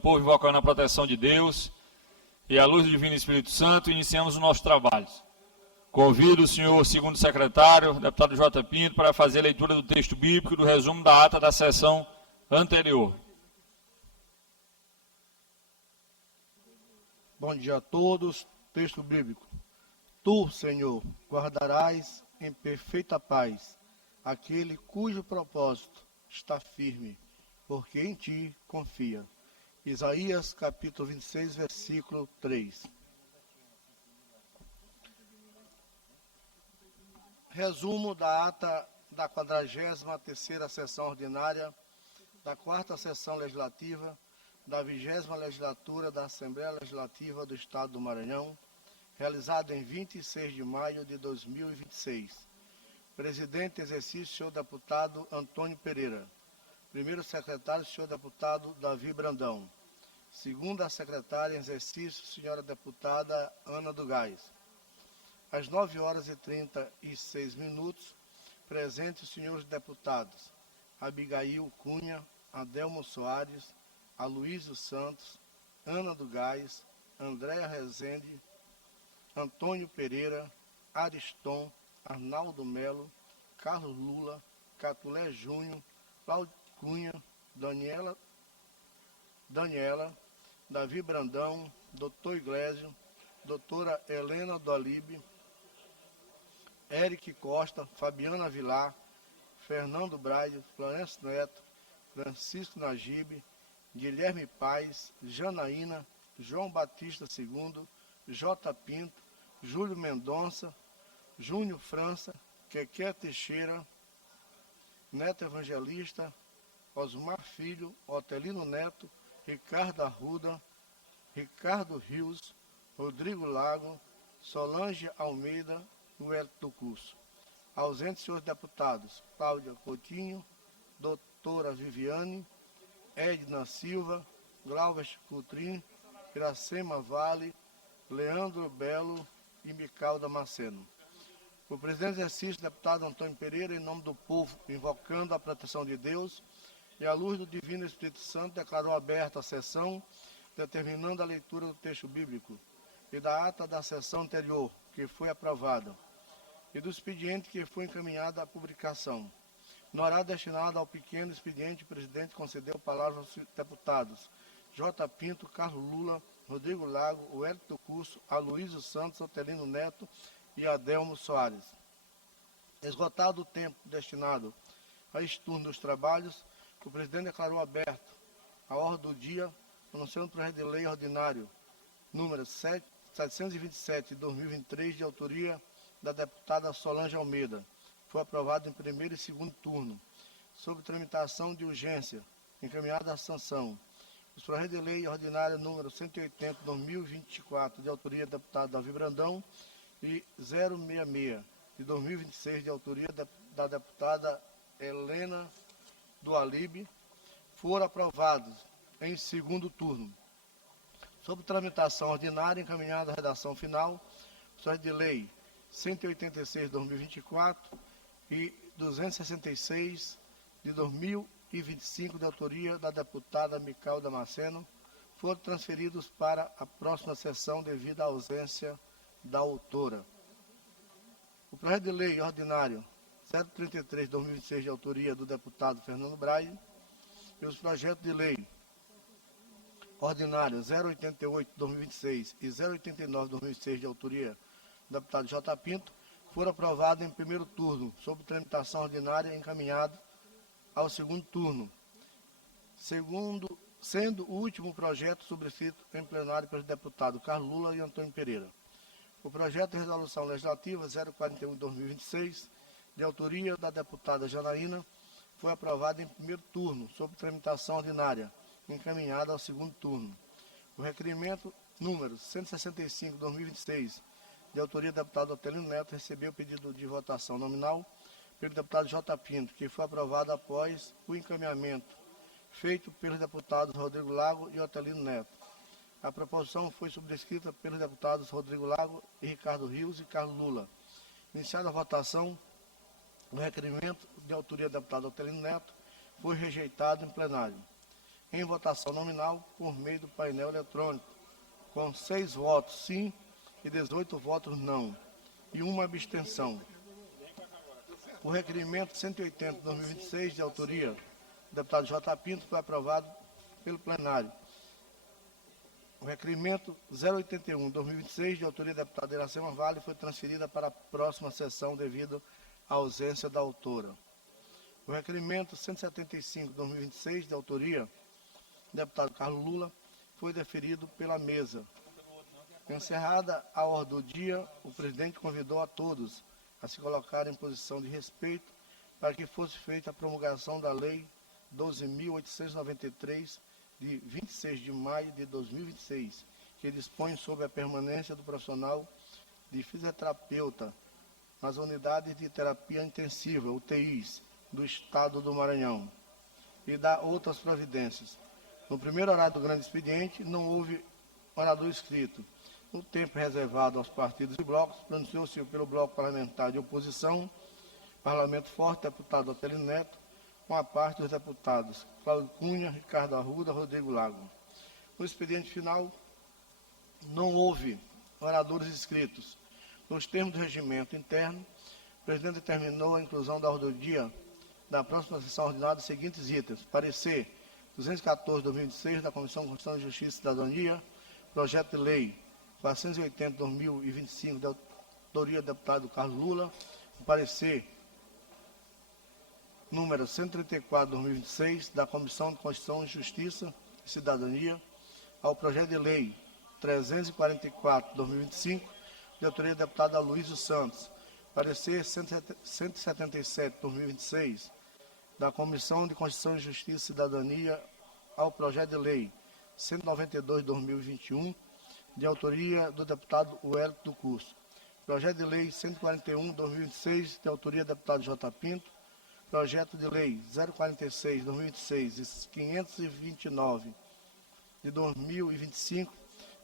povo invocando a proteção de Deus e a luz do Divino Espírito Santo, e iniciamos o nosso trabalho. Convido o senhor segundo secretário, deputado J. Pinto, para fazer a leitura do texto bíblico e do resumo da ata da sessão anterior. Bom dia a todos. Texto bíblico. Tu, Senhor, guardarás em perfeita paz aquele cujo propósito está firme, porque em ti confia. Isaías, capítulo 26, versículo 3. Resumo da ata da 43ª sessão ordinária, da 4ª sessão legislativa, da 20ª legislatura da Assembleia Legislativa do Estado do Maranhão, realizada em 26 de maio de 2026. Presidente exercício, senhor deputado Antônio Pereira. Primeiro secretário, senhor deputado Davi Brandão. Segunda secretária em exercício, senhora deputada Ana do Gás. Às 9h36, presentes os senhores deputados Abigail Cunha, Adelmo Soares, Aloysio Santos, Ana do Gás, Andréa Rezende, Antônio Pereira, Ariston, Arnaldo Melo, Carlos Lula, Catulé Júnior, Cláudio Cunha, Daniela, Davi Brandão, doutor Iglesio, doutora Helena Dolibe, Eric Costa, Fabiana Vilar, Fernando Braide, Florencio Neto, Francisco Nagibe, Guilherme Paes, Janaína, João Batista II, J. Pinto, Júlio Mendonça, Júnior França, Quequé Teixeira, Neto Evangelista, Osmar Filho, Otelino Neto, Ricardo Arruda, Ricardo Rios, Rodrigo Lago, Solange Almeida e Wellington Curso. Ausentes, senhores deputados, Cláudia Coutinho, doutora Viviane, Edna Silva, Glauber Coutrin, Iracema Vale, Leandro Belo e Mical Damasceno. O presidente do exercício, deputado Antônio Pereira, em nome do povo, invocando a proteção de Deus e a luz do Divino Espírito Santo, declarou aberta a sessão, determinando a leitura do texto bíblico e da ata da sessão anterior, que foi aprovada, e do expediente que foi encaminhado à publicação. No horário destinado ao pequeno expediente, o presidente concedeu palavras aos deputados J. Pinto, Carlos Lula, Rodrigo Lago, Wellington Curso, Aloysio Santos, Otelino Neto e Adelmo Soares. Esgotado o tempo destinado a este turno dos trabalhos, o presidente declarou aberto a ordem do dia, anunciando o projeto de lei ordinário número 727 de 2023, de autoria da deputada Solange Almeida. Foi aprovado em primeiro e segundo turno, sob tramitação de urgência, encaminhada à sanção. Os projetos de lei ordinária número 180 de 2024, de autoria do deputado Davi Brandão, e 066 de 2026, de autoria da deputada Helena Dolibe, foram aprovados em segundo turno. Sob tramitação ordinária, encaminhada à redação final, os projetos de lei 186 de 2024 e 266 de 2025, de autoria da deputada Mical Damasceno, foram transferidos para a próxima sessão devido à ausência da autora. O projeto de lei ordinário 033 de 2026, de autoria do deputado Fernando Braide, e os projetos de lei ordinário 088 de 2026 e 089 de 2026, de autoria do deputado J. Pinto, foram aprovados em primeiro turno, sob tramitação ordinária, encaminhado ao segundo turno, sendo o último projeto subscrito em plenário pelos deputados Carlos Lula e Antônio Pereira. O projeto de resolução legislativa 041 de 2026, de autoria da deputada Janaína, foi aprovado em primeiro turno, sob tramitação ordinária, encaminhado ao segundo turno. O requerimento número 165 de 2026, de autoria do deputado Otelino Neto, recebeu o pedido de votação nominal pelo deputado J. Pinto, que foi aprovado após o encaminhamento feito pelos deputados Rodrigo Lago e Otelino Neto. A proposição foi subscrita pelos deputados Rodrigo Lago e Ricardo Rios e Carlos Lula. Iniciada a votação, o requerimento de autoria do deputado Otelino Neto foi rejeitado em plenário. em votação nominal por meio do painel eletrônico, com 6 votos sim e 18 votos não, e uma abstenção. O requerimento 180/2026, de autoria do deputado J. Pinto, foi aprovado pelo plenário. O requerimento 081/2026, de autoria da deputada Iracema Vale, foi transferida para a próxima sessão devido à ausência da autora. O requerimento 175/2026, de autoria do deputado Carlos Lula, foi deferido pela mesa. Encerrada a ordem do dia, o presidente convidou a todos a se colocarem em posição de respeito para que fosse feita a promulgação da Lei 12.893, de 26 de maio de 2026, que dispõe sobre a permanência do profissional de fisioterapeuta nas unidades de terapia intensiva, UTIs, do Estado do Maranhão, e dá outras providências. No primeiro horário do grande expediente, não houve orador inscrito. No tempo reservado aos partidos e blocos, pronunciou-se pelo bloco parlamentar de oposição, Parlamento Forte, deputado Otelino Neto, com a parte dos deputados Cláudio Cunha, Ricardo Arruda, Rodrigo Lago. No expediente final, não houve oradores inscritos. Nos termos do regimento interno, o presidente determinou a inclusão da ordem do dia da próxima sessão ordinária dos seguintes itens: parecer 214/2026 da Comissão de Constituição, Justiça e Cidadania, projeto de lei 480/2025 da autoria do deputado Carlos Lula, o parecer número 134/2026 da Comissão de Constituição, Justiça e Cidadania, ao projeto de lei 344/2025 de autoria do deputado Aloysio Santos, parecer 177/2026 da Comissão de Constituição, Justiça e Cidadania, ao projeto de lei 192/2021 de autoria do deputado Wellington do Curso, projeto de lei 141/2026 de autoria do deputado J. Pinto, projeto de lei 046/2026 e 529 de 2025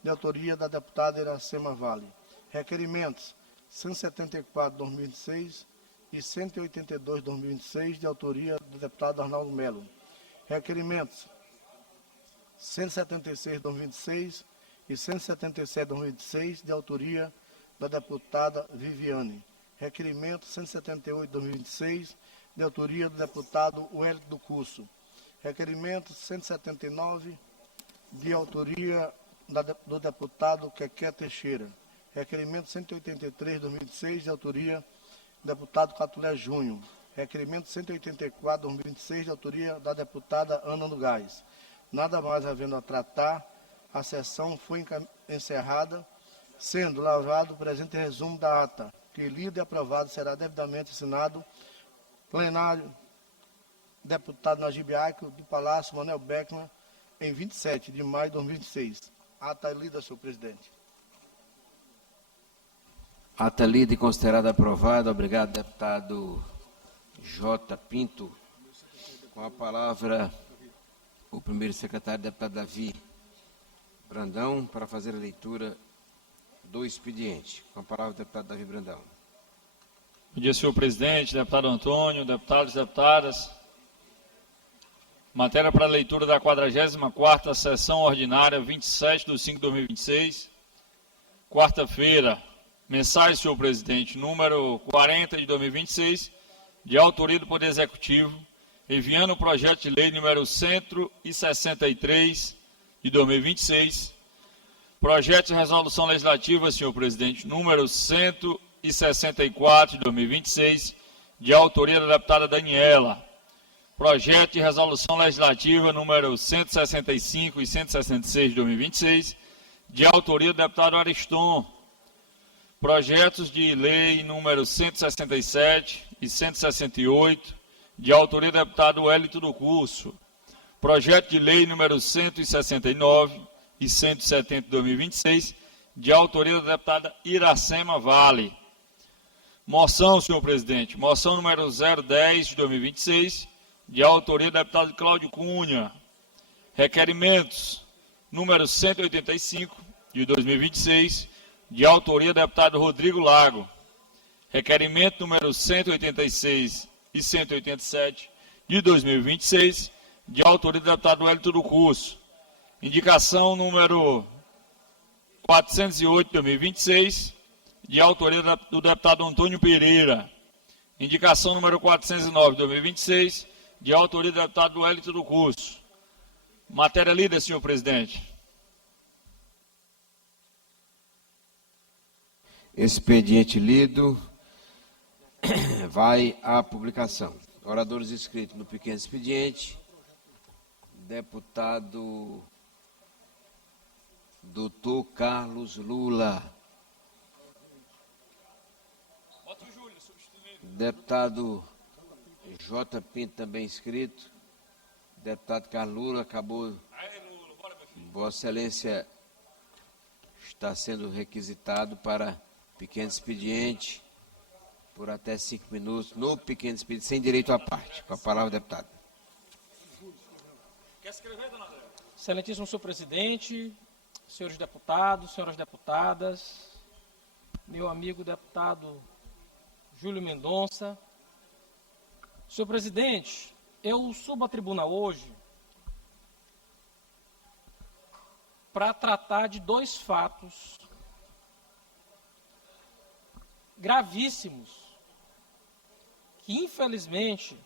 de autoria da deputada Iracema Vale. Requerimentos 174/2026 e 182/2026 de autoria do deputado Arnaldo Melo. Requerimentos 176/2026 e 177/2026 de autoria da deputada Viviane. Requerimento 178/2026 de autoria do deputado Wellington do Curso. Requerimento 179 de autoria do deputado Quequé Teixeira. Requerimento 183/2026 de autoria do deputado Catulé Júnior. Requerimento 184/2026 de autoria da deputada Ana Nogaes. Nada mais havendo a tratar, a sessão foi encerrada, sendo lavrado o presente resumo da ata, que lido e aprovado será devidamente assinado. Plenário, deputado Najib Aico, do Palácio Manuel Beckman, em 27 de maio de 2026. Ata lida, senhor presidente. Ata lida e considerada aprovada. Obrigado, deputado J. Pinto. Com a palavra, o primeiro secretário, deputado Davi Brandão, para fazer a leitura do expediente. Com a palavra, o deputado Davi Brandão. Bom dia, senhor presidente, deputado Antônio, deputados e deputadas. Matéria para leitura da 44ª sessão ordinária, 27/5/2026. Quarta-feira, mensagem, senhor presidente, número 40 de 2026, de autoria do Poder Executivo, enviando o projeto de lei número 163 de 2026, projeto de resolução legislativa, senhor presidente, número 164 de 2026, de autoria da deputada Daniela, projeto de resolução legislativa número 165 e 166 de 2026, de autoria do deputado Ariston, projetos de lei número 167 e 168, de autoria do deputado Wellington do Curso, projeto de lei número 169 e 170 de 2026, de autoria da deputada Iracema Vale. Moção, senhor presidente, moção número 010 de 2026, de autoria do deputado Cláudio Cunha. Requerimentos número 185 de 2026, de autoria do deputado Rodrigo Lago. Requerimento número 186 e 187 de 2026, de autoria do deputado Wellington do Curso. Indicação número 408 de 2026, de autoria do deputado Antônio Pereira. Indicação número 409 de 2026, de autoria do deputado Wellington do Curso. Matéria lida, senhor presidente. Expediente lido. Vai à publicação. Oradores inscritos no pequeno expediente. Deputado Dr. Carlos Lula. Deputado J. Pinto também inscrito. Deputado Carlos Lula, acabou. Vossa Excelência está sendo requisitado para pequeno expediente por até 5 minutos, no pequeno expediente, sem direito à parte. Com a palavra, deputado. Quer escrever, dona André? Excelentíssimo senhor presidente, senhores deputados, senhoras deputadas, meu amigo deputado Júlio Mendonça. Senhor presidente, eu subo à tribuna hoje para tratar de 2 fatos gravíssimos que, infelizmente,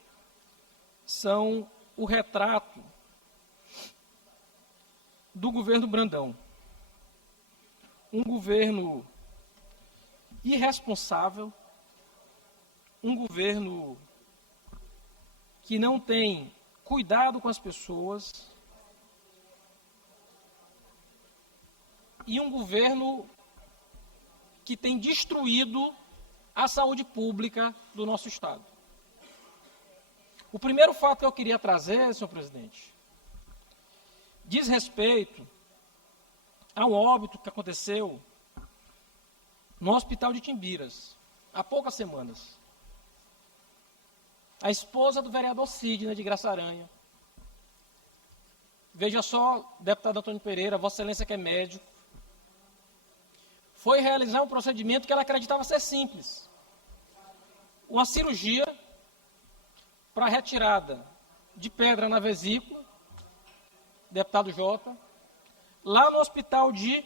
são o retrato do governo Brandão. Um governo irresponsável, um governo que não tem cuidado com as pessoas e um governo que tem destruído a saúde pública do nosso Estado. O primeiro fato que eu queria trazer, senhor presidente, diz respeito a um óbito que aconteceu no Hospital de Timbiras, há poucas semanas. A esposa do vereador Sidney de Graça Aranha. Veja só, deputado Antônio Pereira, Vossa Excelência que é médico, foi realizar um procedimento que ela acreditava ser simples. Uma cirurgia para retirada de pedra na vesícula, deputado Jota, lá no Hospital de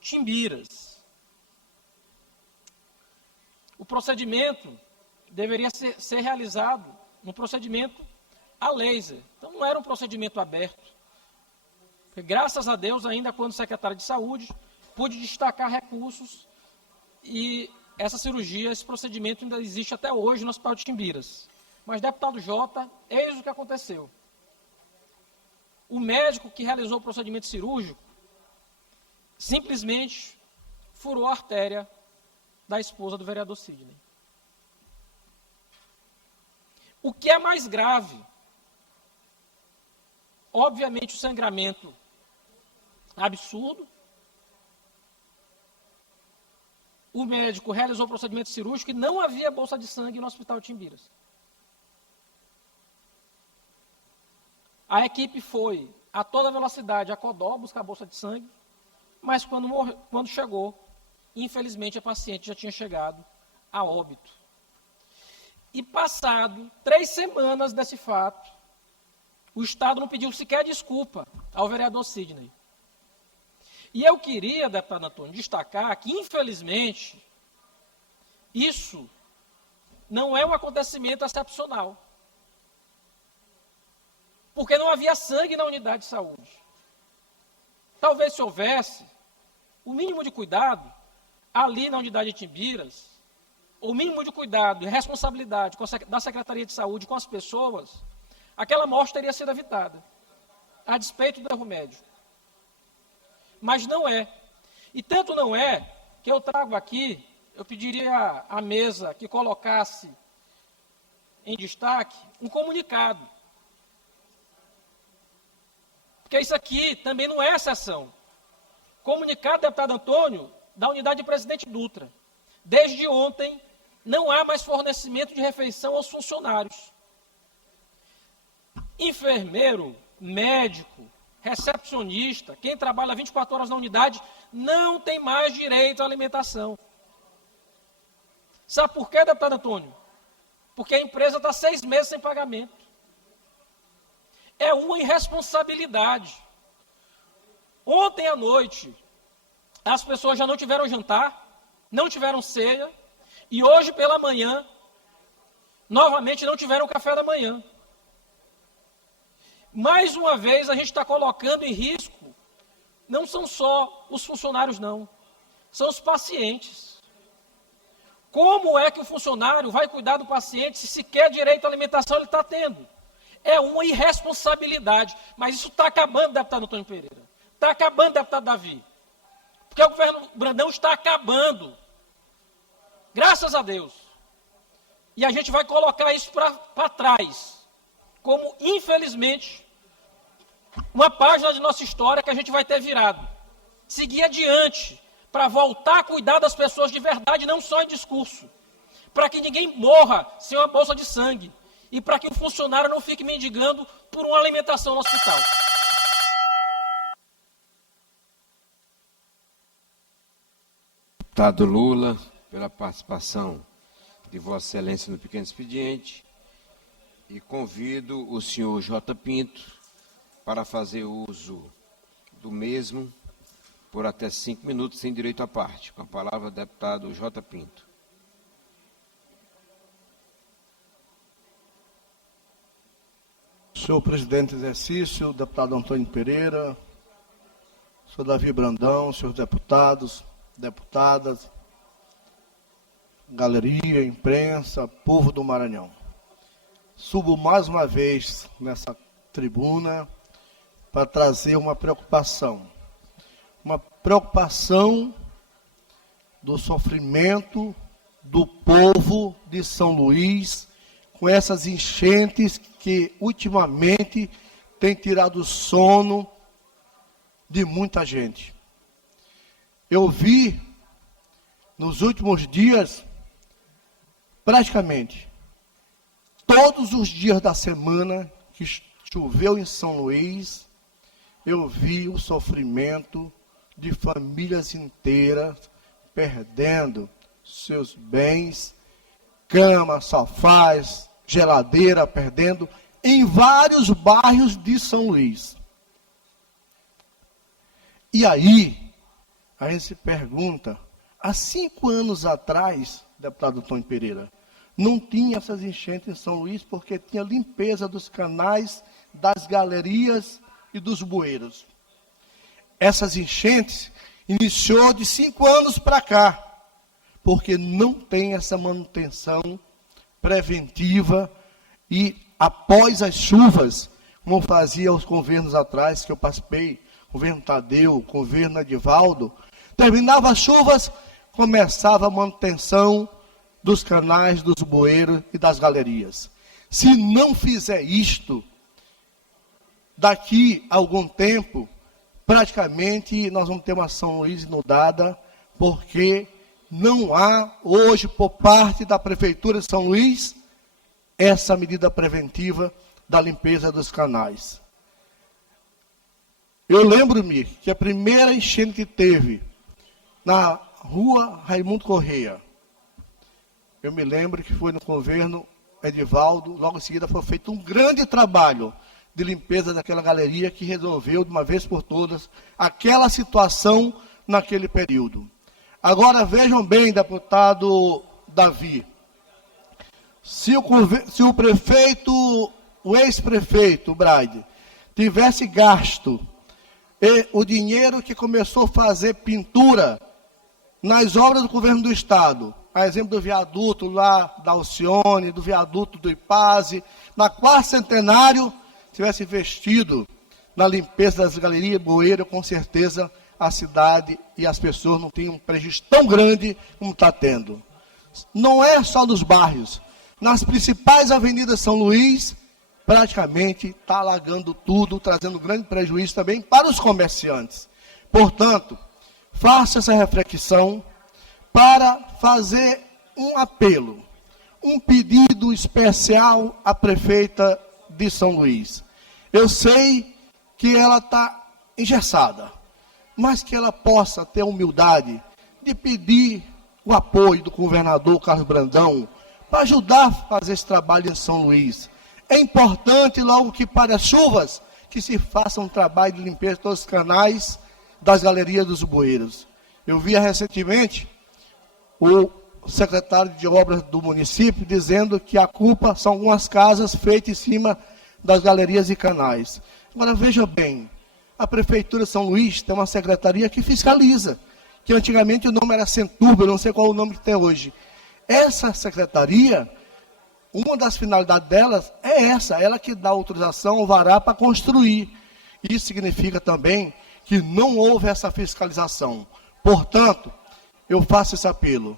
Timbiras. O procedimento deveria ser realizado no procedimento a laser. Então, não era um procedimento aberto. Porque, graças a Deus, ainda quando secretário de Saúde, pude destacar recursos e essa cirurgia, esse procedimento ainda existe até hoje no Hospital de Timbiras. Mas, deputado Jota, eis o que aconteceu. O médico que realizou o procedimento cirúrgico simplesmente furou a artéria da esposa do vereador Sidney. O que é mais grave? Obviamente o sangramento absurdo. O médico realizou o procedimento cirúrgico e não havia bolsa de sangue no Hospital de Timbiras. A equipe foi a toda velocidade a Codó buscar a bolsa de sangue, mas quando chegou, infelizmente a paciente já tinha chegado a óbito. E passado 3 semanas desse fato, o Estado não pediu sequer desculpa ao vereador Sidney. E eu queria, deputado Antônio, destacar que, infelizmente, isso não é um acontecimento excepcional. Porque não havia sangue na unidade de saúde. Talvez se houvesse o mínimo de cuidado ali na unidade de Timbiras, o mínimo de cuidado e responsabilidade da Secretaria de Saúde com as pessoas, aquela morte teria sido evitada, a despeito do erro médico. Mas não é. E tanto não é que eu trago aqui, eu pediria à mesa que colocasse em destaque um comunicado. Porque isso aqui também não é exceção. Comunicado, deputado Antônio, da unidade de Presidente Dutra. Desde ontem, não há mais fornecimento de refeição aos funcionários. Enfermeiro, médico, recepcionista, quem trabalha 24 horas na unidade, não tem mais direito à alimentação. Sabe por quê, deputado Antônio? Porque a empresa está 6 meses sem pagamento. É uma irresponsabilidade. Ontem à noite, as pessoas já não tiveram jantar, não tiveram ceia, e hoje pela manhã, novamente não tiveram café da manhã. Mais uma vez, a gente está colocando em risco, não são só os funcionários, não, são os pacientes. Como é que o funcionário vai cuidar do paciente se sequer direito à alimentação ele está tendo? É uma irresponsabilidade, mas isso está acabando, deputado Antônio Pereira. Está acabando, deputado Davi. Porque o governo Brandão está acabando. Graças a Deus. E a gente vai colocar isso para trás. Como, infelizmente, uma página de nossa história que a gente vai ter virado. Seguir adiante, para voltar a cuidar das pessoas de verdade, não só em discurso. Para que ninguém morra sem uma bolsa de sangue. E para que o funcionário não fique mendigando por uma alimentação no hospital. Deputado Lula, pela participação de Vossa Excelência no pequeno expediente, e convido o senhor J. Pinto para fazer uso do mesmo por até 5 minutos, sem direito à parte. Com a palavra, deputado J. Pinto. Senhor presidente em exercício, deputado Antônio Pereira, senhor Davi Brandão, senhores deputados, deputadas, galeria, imprensa, povo do Maranhão. Subo mais uma vez nessa tribuna para trazer uma preocupação do sofrimento do povo de São Luís com essas enchentes que ultimamente têm tirado o sono de muita gente. Eu vi nos últimos dias, praticamente todos os dias da semana que choveu em São Luís, eu vi o sofrimento de famílias inteiras perdendo seus bens, cama, sofás, geladeira, perdendo em vários bairros de São Luís. E aí, a gente se pergunta, há 5 anos atrás, deputado Antônio Pereira, não tinha essas enchentes em São Luís porque tinha limpeza dos canais, das galerias e dos bueiros. Essas enchentes iniciou de 5 anos para cá, porque não tem essa manutenção preventiva e após as chuvas, como fazia os governos atrás, que eu participei, governo Tadeu, governo Edivaldo, terminava as chuvas, começava a manutenção dos canais, dos bueiros e das galerias. Se não fizer isto, daqui a algum tempo, praticamente nós vamos ter uma São Luís inundada, porque não há hoje, por parte da Prefeitura de São Luís, essa medida preventiva da limpeza dos canais. Eu lembro-me que a primeira enchente que teve na rua Raimundo Correia, eu me lembro que foi no governo Edivaldo, logo em seguida foi feito um grande trabalho de limpeza daquela galeria que resolveu, de uma vez por todas, aquela situação naquele período. Agora, vejam bem, deputado Davi, se o prefeito, o ex-prefeito, Braide, tivesse gasto o dinheiro que começou a fazer pintura nas obras do governo do Estado, a exemplo do viaduto lá da Alcione, do viaduto do Ipaze, na 4º centenário, tivesse investido na limpeza das galerias, bueiro, com certeza a cidade e as pessoas não tinham um prejuízo tão grande como está tendo. Não é só nos bairros, nas principais avenidas de São Luís, praticamente está alagando tudo, trazendo grande prejuízo também para os comerciantes. Portanto, faça essa reflexão para fazer um apelo, um pedido especial à prefeita de São Luís. Eu sei que ela está engessada, mas que ela possa ter a humildade de pedir o apoio do governador Carlos Brandão para ajudar a fazer esse trabalho em São Luís. É importante, logo que para as chuvas, que se faça um trabalho de limpeza de todos os canais das galerias dos bueiros. Eu vi recentemente o secretário de obras do município dizendo que a culpa são algumas casas feitas em cima das galerias e canais. Agora, veja bem, a Prefeitura de São Luís tem uma secretaria que fiscaliza, que antigamente o nome era Centurbe, eu não sei qual é o nome que tem hoje. Essa secretaria, uma das finalidades delas é essa, ela que dá autorização ao vará para construir. Isso significa também que não houve essa fiscalização. Portanto, eu faço esse apelo,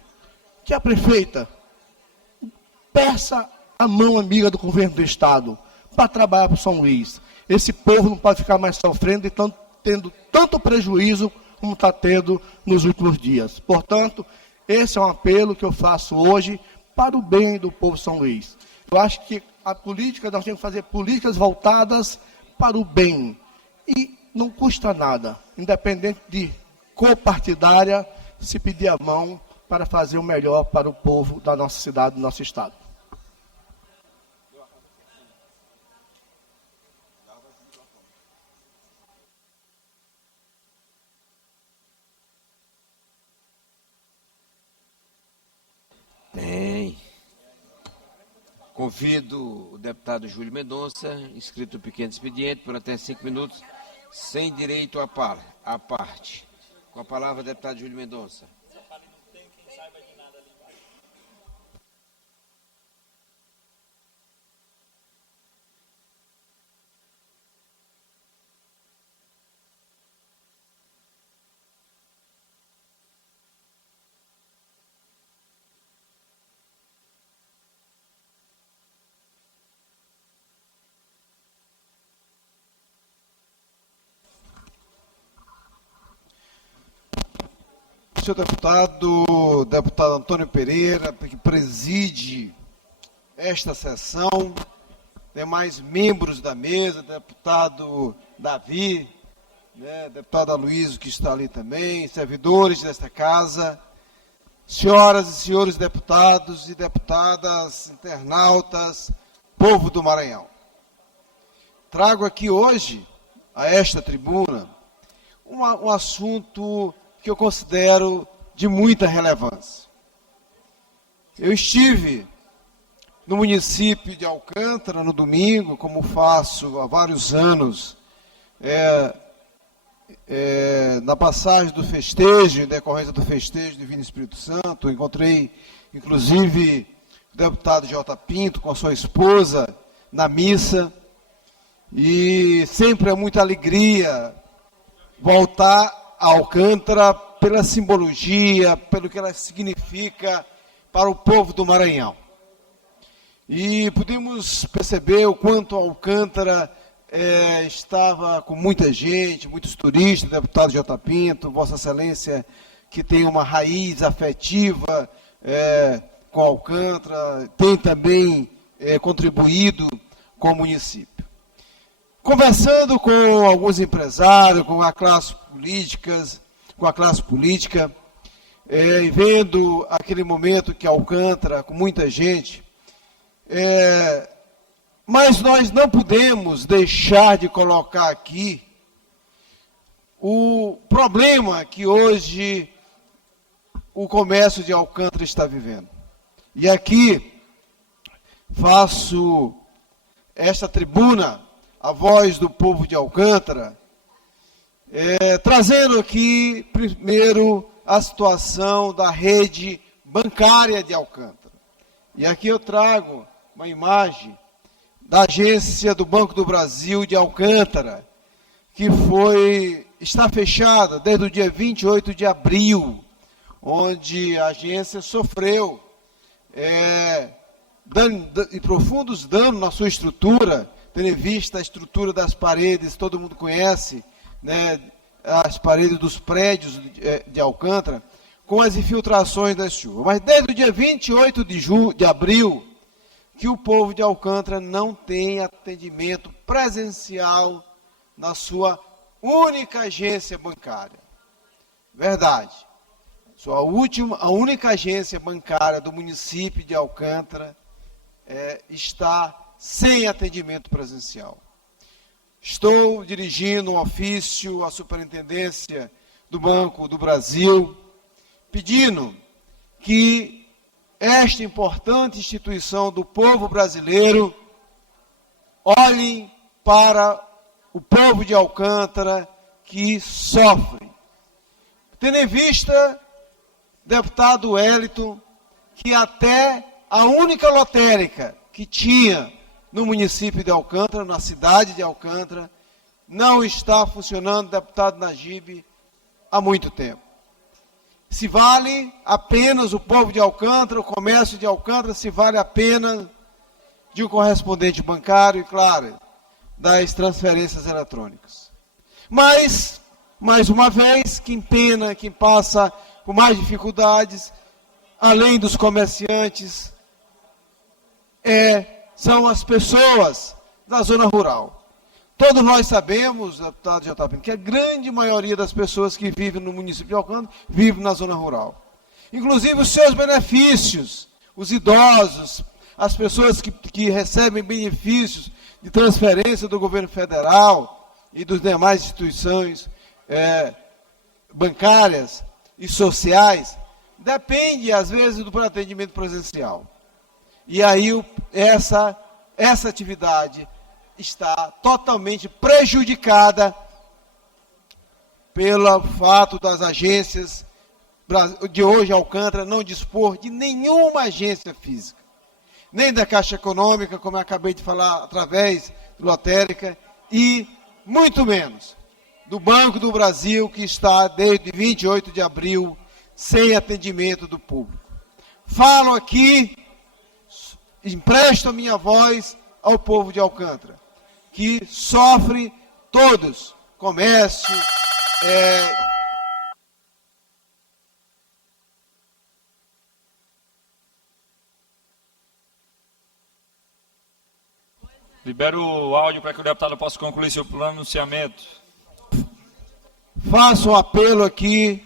que a prefeita peça a mão amiga do governo do Estado para trabalhar para o São Luís. Esse povo não pode ficar mais sofrendo e tendo tanto prejuízo como está tendo nos últimos dias. Portanto, esse é um apelo que eu faço hoje para o bem do povo de São Luís. Eu acho que a política, nós temos que fazer políticas voltadas para o bem. E não custa nada, independente de cor partidária, se pedir a mão para fazer o melhor para o povo da nossa cidade, do nosso estado. Tem. Convido o deputado Júlio Mendonça, inscrito no pequeno expediente, por até 5 minutos, sem direito à parte. Com a palavra, deputado Júlio Mendonça. Senhor deputado Antônio Pereira, que preside esta sessão, demais membros da mesa, deputado Davi, deputado Aloysio, que está ali também, servidores desta casa, senhoras e senhores deputados e deputadas, internautas, povo do Maranhão. Trago aqui hoje, a esta tribuna, um assunto que eu considero de muita relevância. Eu estive no município de Alcântara no domingo, como faço há vários anos, na passagem do festejo, em decorrência do festejo Divino Espírito Santo. Encontrei, inclusive, o deputado Jota Pinto com a sua esposa na missa, e sempre é muita alegria voltar a Alcântara pela simbologia, pelo que ela significa para o povo do Maranhão. E pudemos perceber o quanto Alcântara estava com muita gente, muitos turistas, deputado Jota Pinto, Vossa Excelência, que tem uma raiz afetiva com Alcântara, tem também contribuído com o município. Conversando com alguns empresários, com a classe política, e vendo aquele momento que Alcântara, com muita gente, mas nós não podemos deixar de colocar aqui o problema que hoje o comércio de Alcântara está vivendo. E aqui faço esta tribuna, a voz do povo de Alcântara, trazendo aqui, primeiro, a situação da rede bancária de Alcântara. E aqui eu trago uma imagem da agência do Banco do Brasil de Alcântara, que está fechada desde o dia 28 de abril, onde a agência sofreu profundos danos na sua estrutura, tendo em vista a estrutura das paredes, todo mundo conhece, as paredes dos prédios de Alcântara, com as infiltrações das chuvas. Mas desde o dia 28 de abril, que o povo de Alcântara não tem atendimento presencial na sua única agência bancária. Verdade. A única agência bancária do município de Alcântara está sem atendimento presencial. Estou dirigindo um ofício à Superintendência do Banco do Brasil, pedindo que esta importante instituição do povo brasileiro olhe para o povo de Alcântara que sofre. Tendo em vista, deputado Wellington, que até a única lotérica que tinha no município de Alcântara, na cidade de Alcântara, não está funcionando, deputado Najib, há muito tempo. Se vale apenas o povo de Alcântara, o comércio de Alcântara, se vale apenas de um correspondente bancário e, claro, das transferências eletrônicas. Mas, mais uma vez, quem pena, quem passa por mais dificuldades, além dos comerciantes, são as pessoas da zona rural. Todos nós sabemos, deputado JP, que a grande maioria das pessoas que vivem no município de Alcântara vivem na zona rural. Inclusive os seus benefícios, os idosos, as pessoas que recebem benefícios de transferência do governo federal e das demais instituições bancárias e sociais, depende, às vezes, do atendimento presencial. E aí essa atividade está totalmente prejudicada pelo fato das agências de hoje Alcântara não dispor de nenhuma agência física, nem da Caixa Econômica, como eu acabei de falar, através do lotérica, e muito menos do Banco do Brasil, que está desde 28 de abril sem atendimento do público. Falo aqui, empresto a minha voz ao povo de Alcântara, que sofre todos, comércio, Libero o áudio para que o deputado possa concluir seu pronunciamento. Faço um apelo aqui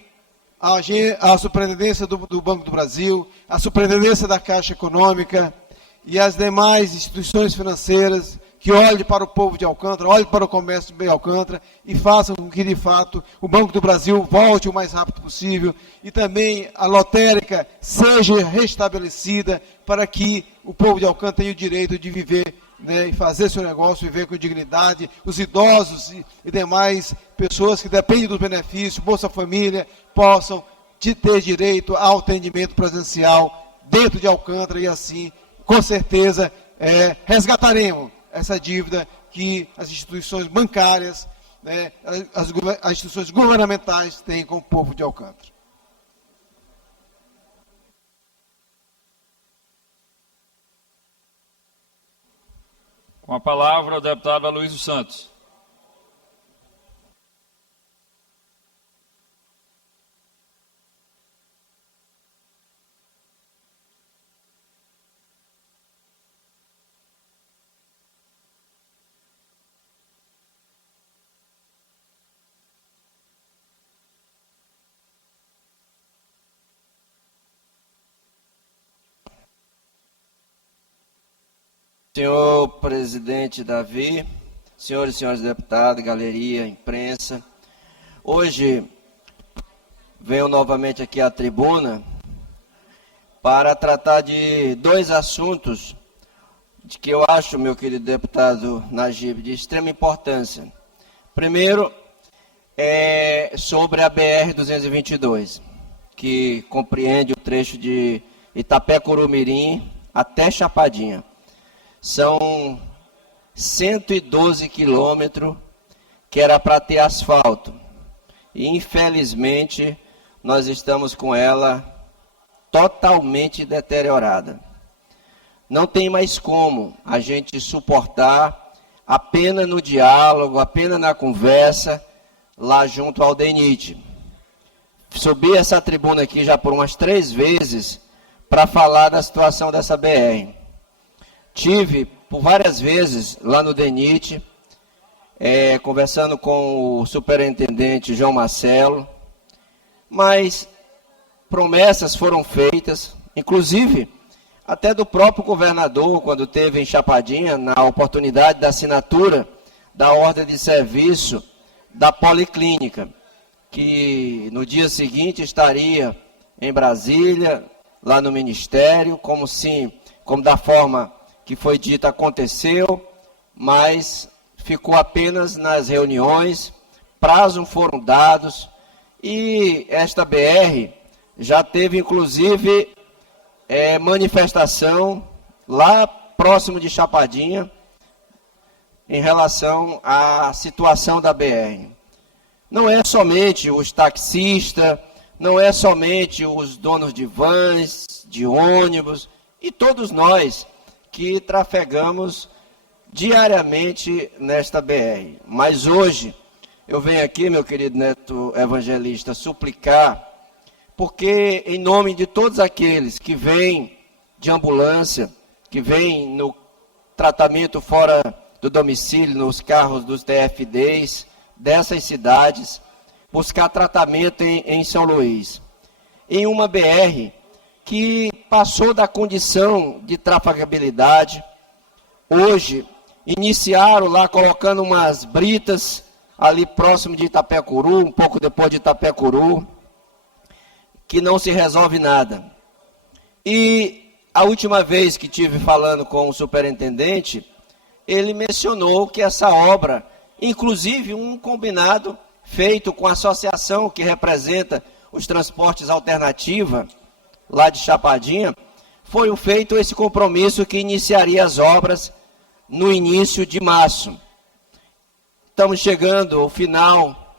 à Superintendência do Banco do Brasil, à Superintendência da Caixa Econômica e às demais instituições financeiras que olhem para o povo de Alcântara, olhem para o comércio de Alcântara e façam com que, de fato, o Banco do Brasil volte o mais rápido possível e também a lotérica seja restabelecida para que o povo de Alcântara tenha o direito de viver, né, e fazer seu negócio, viver com dignidade, os idosos e demais pessoas que dependem dos benefícios, Bolsa Família, possam ter direito ao atendimento presencial dentro de Alcântara e assim, com certeza, resgataremos essa dívida que as instituições bancárias, né, as instituições governamentais têm com o povo de Alcântara. Com a palavra, o deputado Aloysio Santos. Senhor presidente Davi, senhores e senhores deputados, galeria, imprensa, hoje venho novamente aqui à tribuna para tratar de dois assuntos de que eu acho, meu querido deputado Najib, de extrema importância. Primeiro, é sobre a BR-222, que compreende o trecho de Itapé-Curumirim até Chapadinha. São 112 quilômetros que era para ter asfalto. E, infelizmente, nós estamos com ela totalmente deteriorada. Não tem mais como a gente suportar apenas no diálogo, apenas na conversa, lá junto ao DENIT. Subi essa tribuna aqui já por umas 3 vezes para falar da situação dessa BR. Tive por várias vezes lá no DENIT, conversando com o superintendente João Marcelo, mas promessas foram feitas, inclusive até do próprio governador, quando teve em Chapadinha, na oportunidade da assinatura da ordem de serviço da Policlínica, que no dia seguinte estaria em Brasília, lá no Ministério, como da forma que foi dito aconteceu, mas ficou apenas nas reuniões, prazos foram dados, e esta BR já teve inclusive manifestação lá próximo de Chapadinha, em relação à situação da BR. Não é somente os taxistas, não é somente os donos de vans, de ônibus, e todos nós que trafegamos diariamente nesta BR. Mas hoje, eu venho aqui, meu querido neto evangelista, suplicar, porque em nome de todos aqueles que vêm de ambulância, que vêm no tratamento fora do domicílio, nos carros dos TFDs, dessas cidades, buscar tratamento em São Luís. Em uma BR que passou da condição de trafegabilidade, hoje iniciaram lá colocando umas britas ali próximo de Itapecuru, um pouco depois de Itapecuru, que não se resolve nada. E a última vez que tive falando com o superintendente, ele mencionou que essa obra, inclusive um combinado feito com a associação que representa os transportes alternativos, lá de Chapadinha, foi feito esse compromisso que iniciaria as obras no início de março. Estamos chegando ao final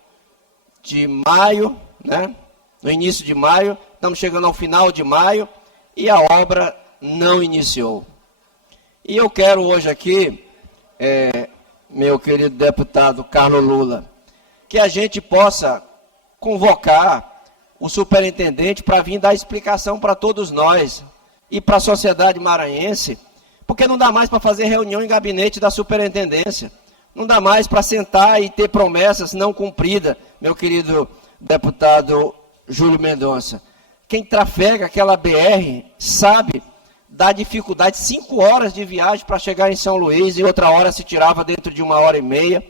de maio, né? No início de maio, estamos chegando ao final de maio e a obra não iniciou. E eu quero hoje aqui, meu querido deputado Carlos Lula, que a gente possa convocar o superintendente para vir dar explicação para todos nós e para a sociedade maranhense, porque não dá mais para fazer reunião em gabinete da superintendência, não dá mais para sentar e ter promessas não cumpridas, meu querido deputado Júlio Mendonça. Quem trafega aquela BR sabe da dificuldade, 5 horas de viagem para chegar em São Luís, e outra hora se tirava dentro de 1h30.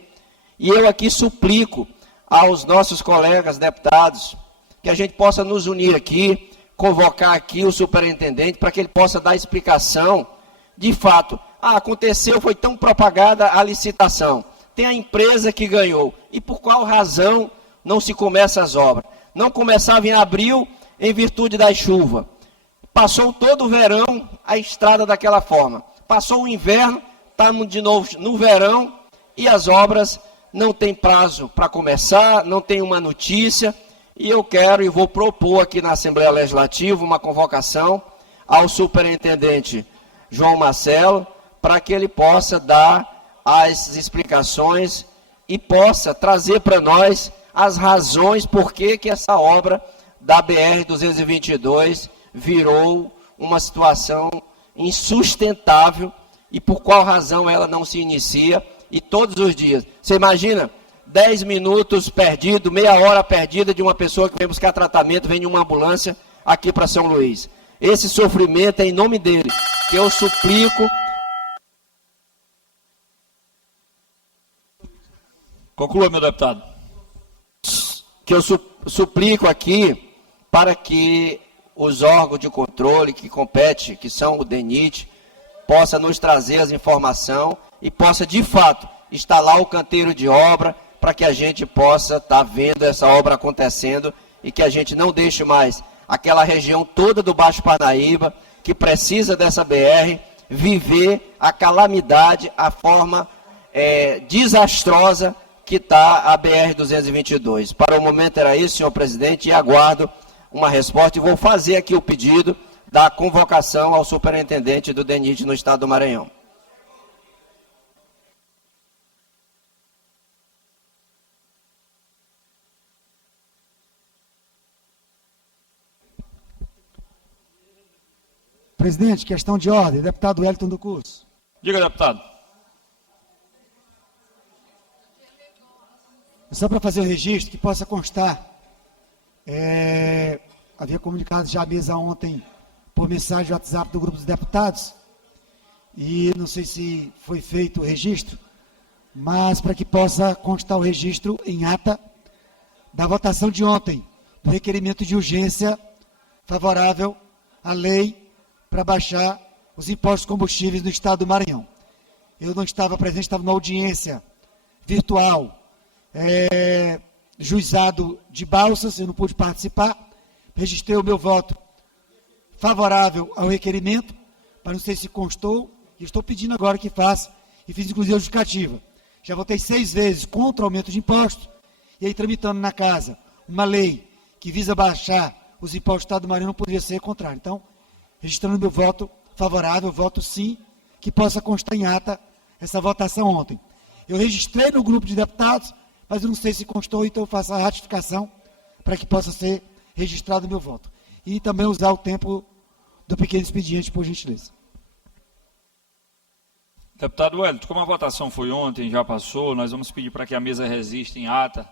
E eu aqui suplico aos nossos colegas deputados que a gente possa nos unir aqui, convocar aqui o superintendente para que ele possa dar explicação. De fato, aconteceu, foi tão propagada a licitação, tem a empresa que ganhou, e por qual razão não se começa as obras? Não começava em abril em virtude da chuva. Passou todo o verão a estrada daquela forma. Passou o inverno, estamos de novo no verão e as obras não têm prazo para começar, não tem uma notícia. E eu quero e vou propor aqui na Assembleia Legislativa uma convocação ao superintendente João Marcelo para que ele possa dar as explicações e possa trazer para nós as razões por que essa obra da BR-222 virou uma situação insustentável e por qual razão ela não se inicia, e todos os dias. Você imagina 10 minutos perdido, meia hora perdida de uma pessoa que vem buscar tratamento, vem em uma ambulância aqui para São Luís. Esse sofrimento é em nome dele que eu suplico. Conclua, meu deputado. Que eu suplico aqui para que os órgãos de controle que competem, que são o DENIT, possa nos trazer as informações e possa, de fato, instalar o canteiro de obra para que a gente possa estar vendo essa obra acontecendo e que a gente não deixe mais aquela região toda do Baixo Parnaíba, que precisa dessa BR, viver a calamidade, a forma desastrosa que está a BR-222. Para o momento era isso, senhor presidente, e aguardo uma resposta, e vou fazer aqui o pedido da convocação ao superintendente do DENIT no estado do Maranhão. Presidente, questão de ordem, deputado Wellington do Curso. Diga, deputado. Só para fazer um registro que possa constar, havia comunicado já à mesa ontem por mensagem de WhatsApp do grupo dos deputados, e não sei se foi feito o registro, mas para que possa constar o registro em ata da votação de ontem, do requerimento de urgência favorável à lei para baixar os impostos combustíveis no estado do Maranhão. Eu não estava presente, estava numa audiência virtual, juizado de Balsas, eu não pude participar, registrei o meu voto favorável ao requerimento, mas não sei se constou, e estou pedindo agora que faça, e fiz inclusive a justificativa. Já votei 6 vezes contra o aumento de impostos, e aí tramitando na casa uma lei que visa baixar os impostos do estado do Maranhão, não poderia ser contrário. Então, registrando meu voto favorável, voto sim, que possa constar em ata essa votação ontem. Eu registrei no grupo de deputados, mas eu não sei se constou, então eu faço a ratificação para que possa ser registrado o meu voto. E também usar o tempo do pequeno expediente, por gentileza. Deputado Wellington, como a votação foi ontem, já passou, nós vamos pedir para que a mesa resista em ata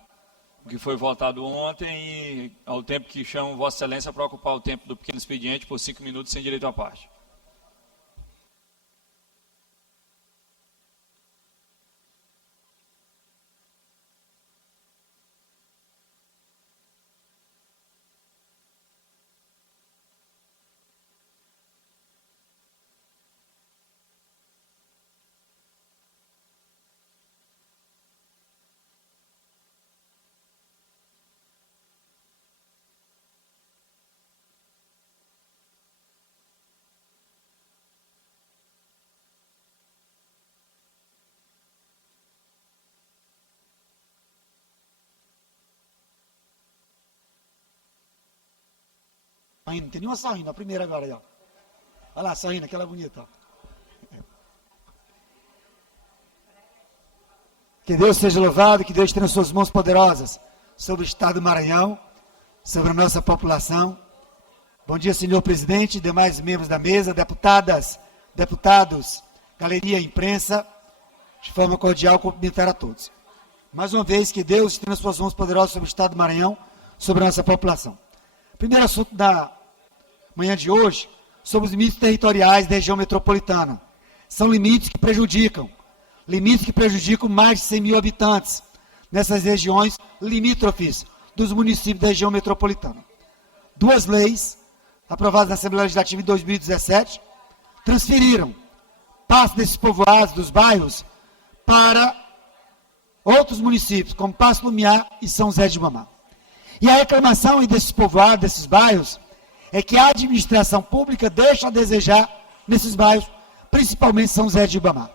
o que foi votado ontem e ao tempo que chamo Vossa Excelência para ocupar o tempo do pequeno expediente por 5 minutos sem direito à parte. Não tem nenhuma sorrindo, a primeira agora aí, ó. Olha lá, sorrindo, aquela bonita, ó. Que Deus seja louvado, que Deus tenha suas mãos poderosas sobre o estado do Maranhão, sobre a nossa população. Bom dia, senhor presidente, demais membros da mesa, deputadas, deputados, galeria e imprensa, de forma cordial, cumprimentar a todos. Mais uma vez, que Deus tenha suas mãos poderosas sobre o estado do Maranhão, sobre a nossa população. Primeiro assunto da manhã de hoje, sobre os limites territoriais da região metropolitana. São limites que prejudicam mais de 100 mil habitantes nessas regiões limítrofes dos municípios da região metropolitana. 2 leis, aprovadas na Assembleia Legislativa em 2017, transferiram parte desses povoados, dos bairros, para outros municípios, como Paço Lumiar e São José de Ribamar. E a reclamação desses povoados, desses bairros, é que a administração pública deixa a desejar nesses bairros, principalmente São José de Ribamar.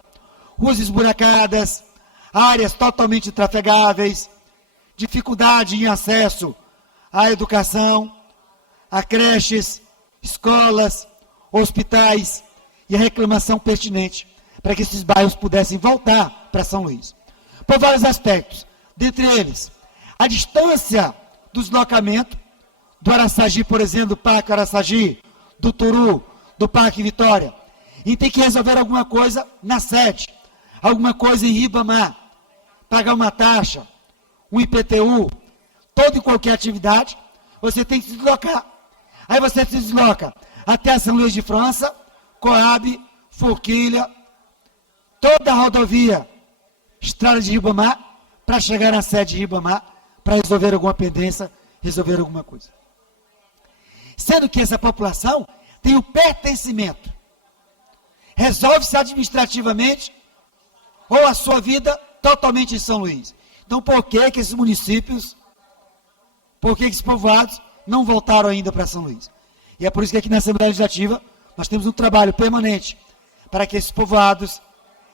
Ruas esburacadas, áreas totalmente intrafegáveis, dificuldade em acesso à educação, a creches, escolas, hospitais, e a reclamação pertinente para que esses bairros pudessem voltar para São Luís. Por vários aspectos, dentre eles, a distância do deslocamento do Araçagi, por exemplo, do Parque Araçagi, do Turu, do Parque Vitória, e tem que resolver alguma coisa na sede, alguma coisa em Ribamar, pagar uma taxa, um IPTU, toda e qualquer atividade, você tem que se deslocar. Aí você se desloca até a São Luís de França, Coab, Forquilha, toda a rodovia, estrada de Ribamar, para chegar na sede de Ribamar, para resolver alguma pendência, resolver alguma coisa. Sendo que essa população tem o pertencimento. Resolve-se administrativamente ou a sua vida totalmente em São Luís. Então, por que esses municípios, por que esses povoados não voltaram ainda para São Luís? E é por isso que aqui na Assembleia Legislativa nós temos um trabalho permanente para que esses povoados,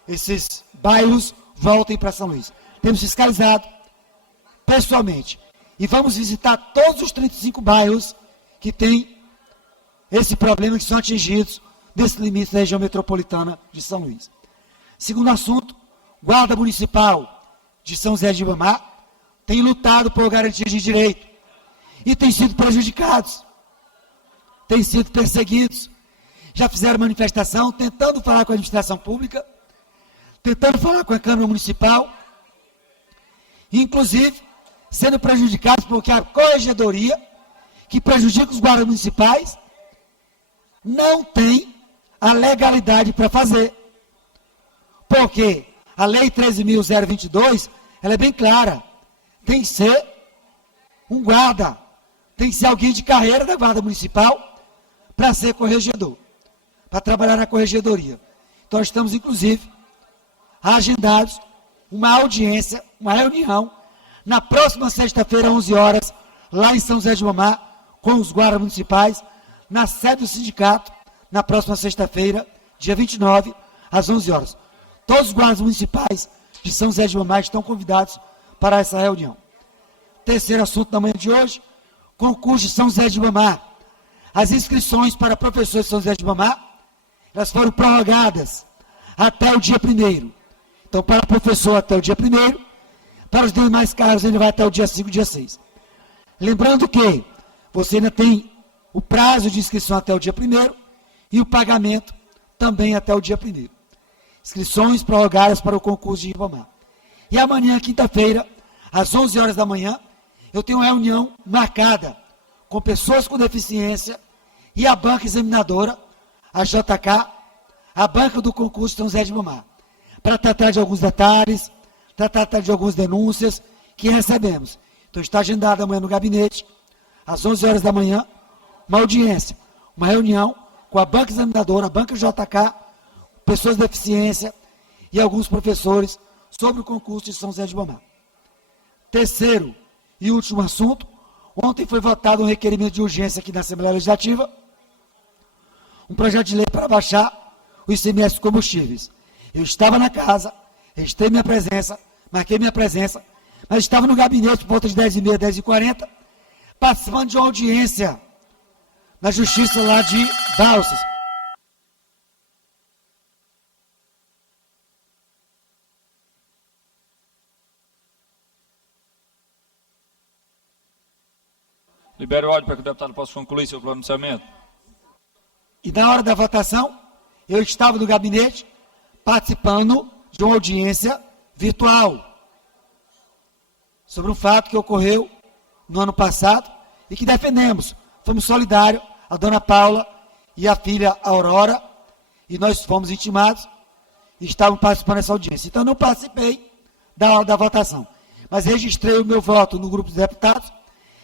esses bairros voltem para São Luís. Temos fiscalizado pessoalmente e vamos visitar todos os 35 bairros que têm esse problema, que são atingidos desse limite da região metropolitana de São Luís. Segundo assunto, Guarda Municipal de São José de Ribamar tem lutado por garantias de direito e tem sido prejudicados, têm sido perseguidos. Já fizeram manifestação tentando falar com a administração pública, tentando falar com a Câmara Municipal, inclusive sendo prejudicados porque a corregedoria, que prejudica os guardas municipais, não tem a legalidade para fazer. Porque a Lei 13.022, ela é bem clara. Tem que ser um guarda, tem que ser alguém de carreira da Guarda Municipal para ser corregedor, para trabalhar na corregedoria. Então, nós estamos, inclusive, agendados uma audiência, uma reunião, na próxima sexta-feira, 11 horas, lá em São José de Ribamar, com os guardas municipais, na sede do sindicato, na próxima sexta-feira, dia 29, às 11 horas. Todos os guardas municipais de São José de Ribamar estão convidados para essa reunião. Terceiro assunto da manhã de hoje, concurso de São José de Ribamar. As inscrições para professores de São José de Ribamar, elas foram prorrogadas até o dia 1º. Então, para o professor até o dia 1º, para os demais cargos ele vai até o dia 5, dia 6. Lembrando que você ainda tem o prazo de inscrição até o dia 1º e o pagamento também até o dia 1º. Inscrições prorrogadas para o concurso de Ribamar. E amanhã, quinta-feira, às 11 horas da manhã, eu tenho uma reunião marcada com pessoas com deficiência e a banca examinadora, a JK, a banca do concurso de São José de Ribamar, para tratar de alguns detalhes, tratar de algumas denúncias que recebemos. Então, está agendado amanhã no gabinete, às 11 horas da manhã, uma audiência, uma reunião com a banca examinadora, a banca JK, pessoas de deficiência e alguns professores sobre o concurso de São José de Ribamar. Terceiro e último assunto, ontem foi votado um requerimento de urgência aqui na Assembleia Legislativa, um projeto de lei para baixar o ICMS de combustíveis. Eu estava na casa, registrei minha presença, marquei minha presença, mas estava no gabinete por volta de 10h30, 10h40, participando de uma audiência na Justiça lá de Balsas. Libere o áudio para que o deputado possa concluir seu pronunciamento. E na hora da votação, eu estava no gabinete participando de uma audiência virtual sobre um fato que ocorreu no ano passado e que defendemos. Fomos solidários, a dona Paula e a filha Aurora, e nós fomos intimados e estávamos participando dessa audiência. Então, eu não participei da hora da votação, mas registrei o meu voto no grupo dos deputados,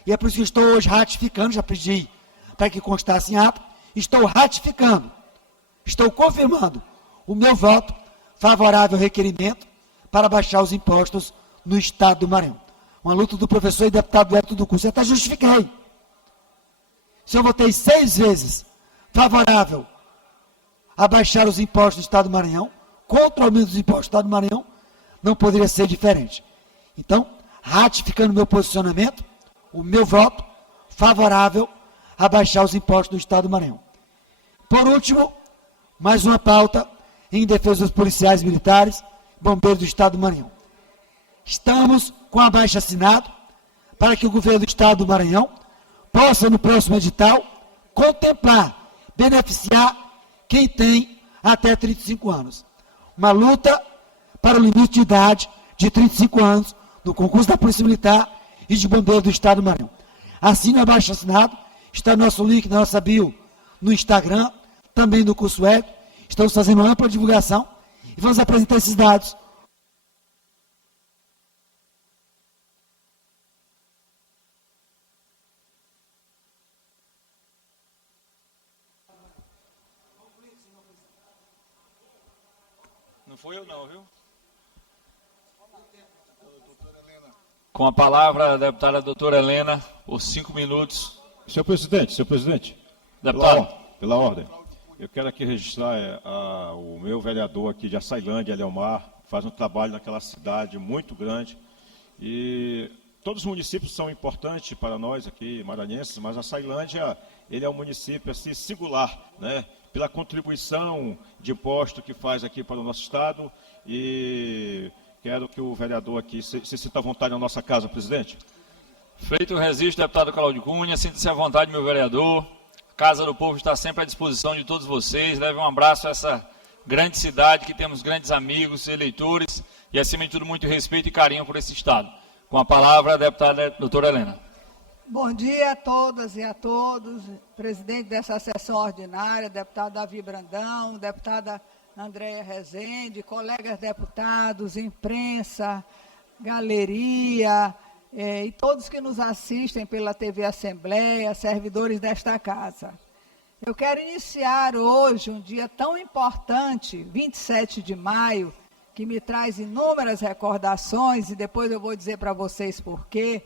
e é por isso que estou hoje ratificando, já pedi para que constasse em ato, estou ratificando, estou confirmando o meu voto favorável ao requerimento para baixar os impostos no estado do Maranhão. Uma luta do professor e deputado Hélio do Curso. Eu até justifiquei. Se eu votei 6 vezes favorável a baixar os impostos do estado do Maranhão, contra o aumento dos impostos do estado do Maranhão, não poderia ser diferente. Então, ratificando o meu posicionamento, o meu voto favorável a baixar os impostos do estado do Maranhão. Por último, mais uma pauta em defesa dos policiais militares, bombeiros do estado do Maranhão. Estamos com abaixo-assinado para que o governo do estado do Maranhão possa, no próximo edital, contemplar, beneficiar quem tem até 35 anos. Uma luta para o limite de idade de 35 anos no concurso da Polícia Militar e de bombeiro do estado do Maranhão. Assine o abaixo-assinado, está no nosso link, na nossa bio, no Instagram, também no curso web. Estamos fazendo uma ampla divulgação e vamos apresentar esses dados. Não foi eu não, viu? Com a palavra, a deputada doutora Helena, por 5 minutos. Senhor presidente, Deputado. pela ordem, eu quero aqui registrar o meu vereador aqui de Açailândia, Eliomar, faz um trabalho naquela cidade muito grande, e todos os municípios são importantes para nós aqui, maranhenses, mas Açailândia, ele é um município assim, singular, né? Pela contribuição de imposto que faz aqui para o nosso estado, e quero que o vereador aqui se sinta à vontade na nossa casa, presidente. Feito o registro, deputado Cláudio Cunha, sinta-se à vontade, meu vereador. A Casa do Povo está sempre à disposição de todos vocês. Leve um abraço a essa grande cidade, que temos grandes amigos, eleitores e, acima de tudo, muito respeito e carinho por esse estado. Com a palavra, a deputada doutora Helena. Bom dia a todas e a todos, presidente dessa sessão ordinária, deputado Davi Brandão, deputada Andréia Rezende, colegas deputados, imprensa, galeria, e todos que nos assistem pela TV Assembleia, servidores desta casa. Eu quero iniciar hoje um dia tão importante, 27 de maio, que me traz inúmeras recordações, e depois eu vou dizer para vocês por quê,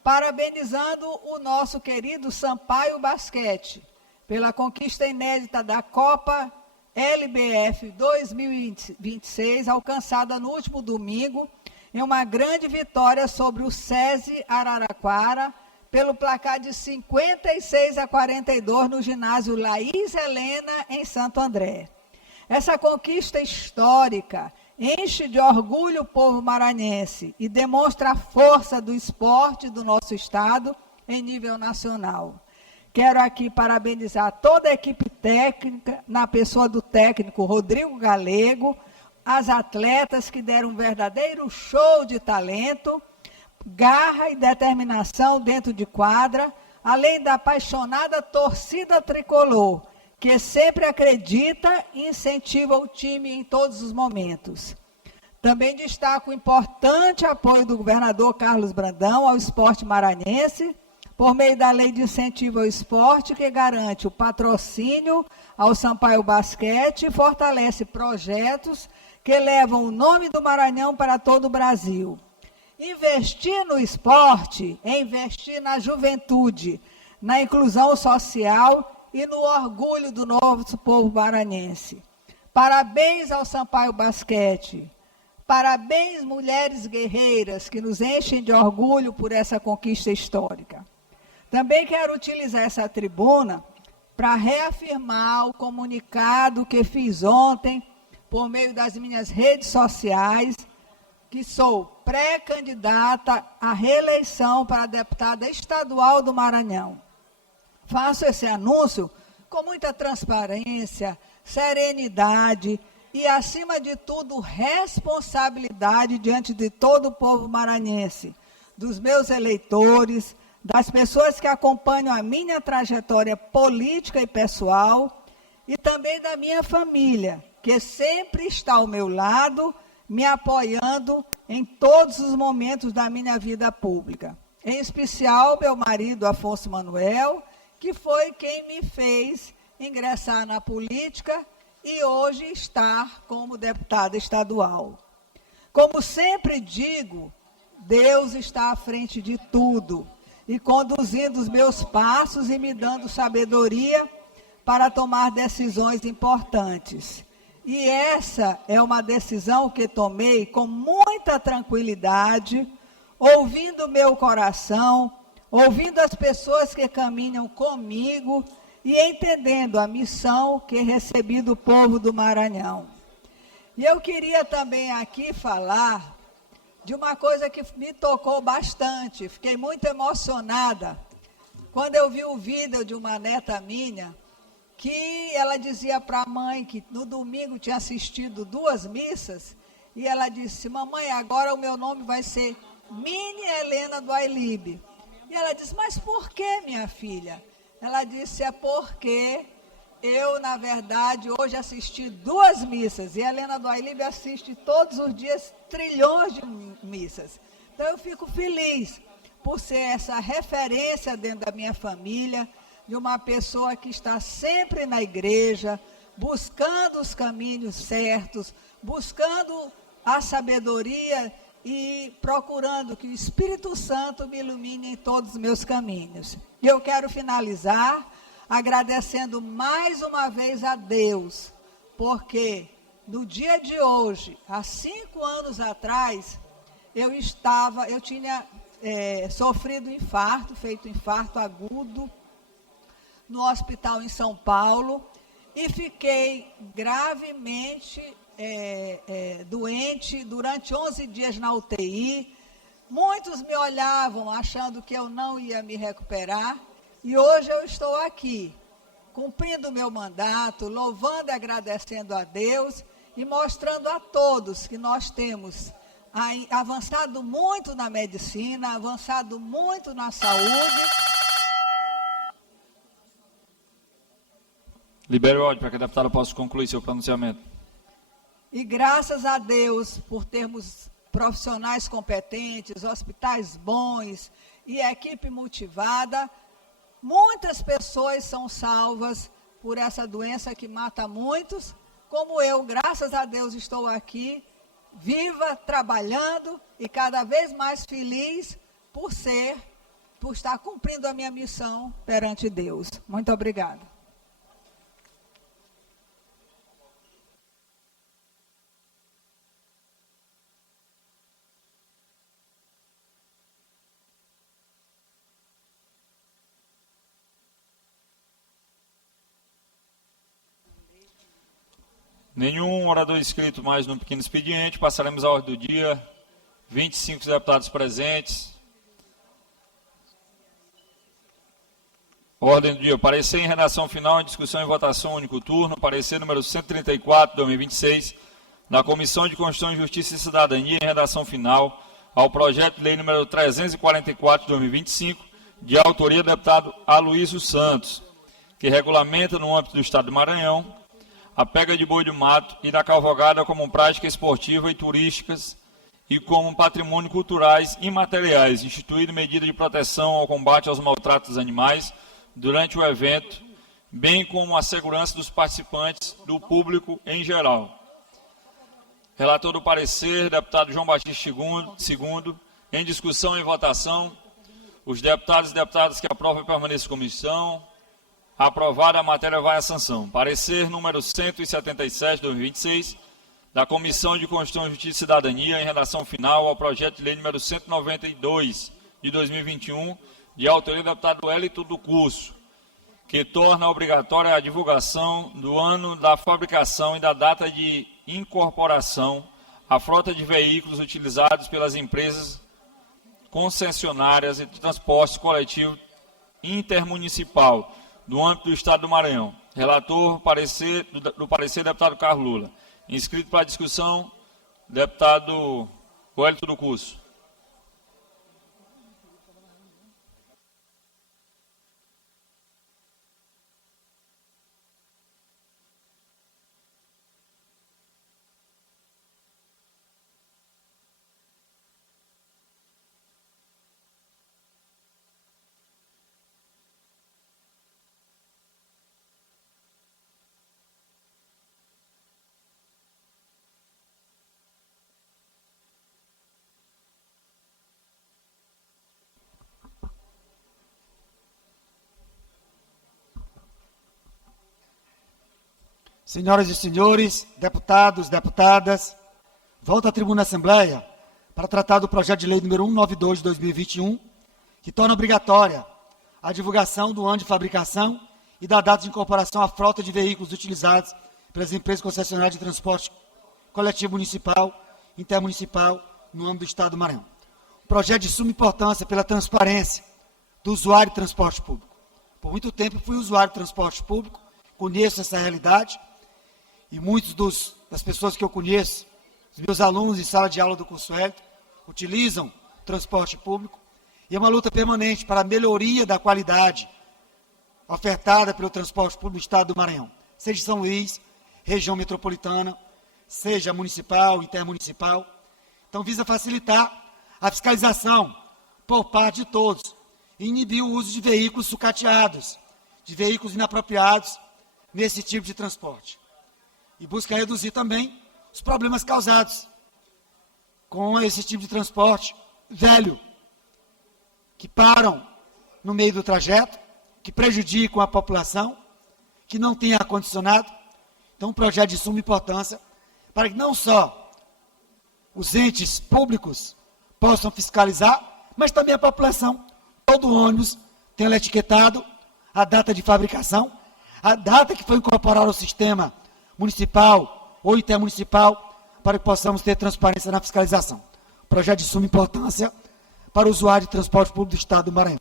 parabenizando o nosso querido Sampaio Basquete, pela conquista inédita da Copa LBF 2026, alcançada no último domingo, em uma grande vitória sobre o SESI Araraquara, pelo placar de 56-42 no ginásio Laís Helena, em Santo André. Essa conquista histórica enche de orgulho o povo maranhense e demonstra a força do esporte do nosso estado em nível nacional. Quero aqui parabenizar toda a equipe técnica, na pessoa do técnico Rodrigo Galego, as atletas que deram um verdadeiro show de talento, garra e determinação dentro de quadra, além da apaixonada torcida tricolor, que sempre acredita e incentiva o time em todos os momentos. Também destaco o importante apoio do governador Carlos Brandão ao esporte maranhense, por meio da Lei de Incentivo ao Esporte, que garante o patrocínio ao Sampaio Basquete e fortalece projetos que levam o nome do Maranhão para todo o Brasil. Investir no esporte é investir na juventude, na inclusão social e no orgulho do nosso povo maranhense. Parabéns ao Sampaio Basquete. Parabéns, mulheres guerreiras, que nos enchem de orgulho por essa conquista histórica. Também quero utilizar essa tribuna para reafirmar o comunicado que fiz ontem, por meio das minhas redes sociais, que sou pré-candidata à reeleição para deputada estadual do Maranhão. Faço esse anúncio com muita transparência, serenidade e, acima de tudo, responsabilidade diante de todo o povo maranhense, dos meus eleitores, das pessoas que acompanham a minha trajetória política e pessoal, e também da minha família, que sempre está ao meu lado, me apoiando em todos os momentos da minha vida pública. Em especial, meu marido, Afonso Manuel, que foi quem me fez ingressar na política e hoje estar como deputada estadual. Como sempre digo, Deus está à frente de tudo e conduzindo os meus passos e me dando sabedoria para tomar decisões importantes. E essa é uma decisão que tomei com muita tranquilidade, ouvindo o meu coração, ouvindo as pessoas que caminham comigo e entendendo a missão que recebi do povo do Maranhão. E eu queria também aqui falar de uma coisa que me tocou bastante. Fiquei muito emocionada quando eu vi o vídeo de uma neta minha, que ela dizia para a mãe que no domingo tinha assistido 2 missas, e ela disse: mamãe, agora o meu nome vai ser Mini Helena do Ailib. E ela disse: mas por que, minha filha? Ela disse: é porque eu, na verdade, hoje assisti 2 missas, e a Helena do Ailib assiste todos os dias trilhões de missas. Então eu fico feliz por ser essa referência dentro da minha família, de uma pessoa que está sempre na igreja, buscando os caminhos certos, buscando a sabedoria e procurando que o Espírito Santo me ilumine em todos os meus caminhos. E eu quero finalizar agradecendo mais uma vez a Deus, porque no dia de hoje, há 5 anos atrás, eu tinha sofrido infarto, feito infarto agudo, no hospital em São Paulo, e fiquei gravemente doente durante 11 dias na UTI. Muitos me olhavam achando que eu não ia me recuperar, e hoje eu estou aqui, cumprindo o meu mandato, louvando e agradecendo a Deus, e mostrando a todos que nós temos avançado muito na medicina, avançado muito na saúde. Libere o áudio para que a deputada possa concluir seu pronunciamento. E graças a Deus por termos profissionais competentes, hospitais bons e equipe motivada, muitas pessoas são salvas por essa doença que mata muitos, como eu, graças a Deus, estou aqui, viva, trabalhando e cada vez mais feliz por estar cumprindo a minha missão perante Deus. Muito obrigada. Nenhum orador inscrito mais no pequeno expediente. Passaremos à ordem do dia. 25 deputados presentes. Ordem do dia. Parecer em redação final, em discussão e votação único turno. Parecer número 134, 2026, da Comissão de Constituição, Justiça e Cidadania, em redação final, ao projeto de lei número 344, 2025, de autoria do deputado Aloysio Santos, que regulamenta, no âmbito do Estado do Maranhão, a pega de boi do mato e da cavalgada como prática esportiva e turísticas e como patrimônio culturais imateriais, instituído medida de proteção ao combate aos maltratos dos animais durante o evento, bem como a segurança dos participantes, do público em geral. Relator do parecer, deputado João Batista II, em discussão e votação, os deputados e deputadas que aprovam permanecem em comissão. Aprovada, a matéria vai à sanção. Parecer número 177, 2026, da Comissão de Constituição, Justiça e Cidadania, em redação final ao projeto de lei número 192, de 2021, de autoria do deputado Wellington do Curso, que torna obrigatória a divulgação do ano da fabricação e da data de incorporação à frota de veículos utilizados pelas empresas concessionárias de transporte coletivo intermunicipal, do âmbito do Estado do Maranhão. Relator do parecer, deputado Carlos Lula. Inscrito para a discussão, deputado Wellington do Curso. Senhoras e senhores, deputados, deputadas, volto à tribuna da Assembleia para tratar do projeto de lei número 192 de 2021, que torna obrigatória a divulgação do ano de fabricação e da data de incorporação à frota de veículos utilizados pelas empresas concessionárias de transporte coletivo municipal, intermunicipal, no âmbito do Estado do Maranhão. Um projeto de suma importância pela transparência do usuário de transporte público. Por muito tempo fui usuário de transporte público, conheço essa realidade, e muitos das pessoas que eu conheço, os meus alunos em sala de aula do curso Wellington, utilizam transporte público, e é uma luta permanente para a melhoria da qualidade ofertada pelo transporte público do Estado do Maranhão, seja São Luís, região metropolitana, seja municipal, intermunicipal. Então, visa facilitar a fiscalização por parte de todos e inibir o uso de veículos sucateados, de veículos inapropriados nesse tipo de transporte. E busca reduzir também os problemas causados com esse tipo de transporte velho, que param no meio do trajeto, que prejudicam a população, que não tem ar-condicionado. Então, um projeto de suma importância para que não só os entes públicos possam fiscalizar, mas também a população. Todo ônibus tem etiquetado a data de fabricação, a data que foi incorporada ao sistema municipal ou intermunicipal, para que possamos ter transparência na fiscalização. Projeto de suma importância para o usuário de transporte público do Estado do Maranhão.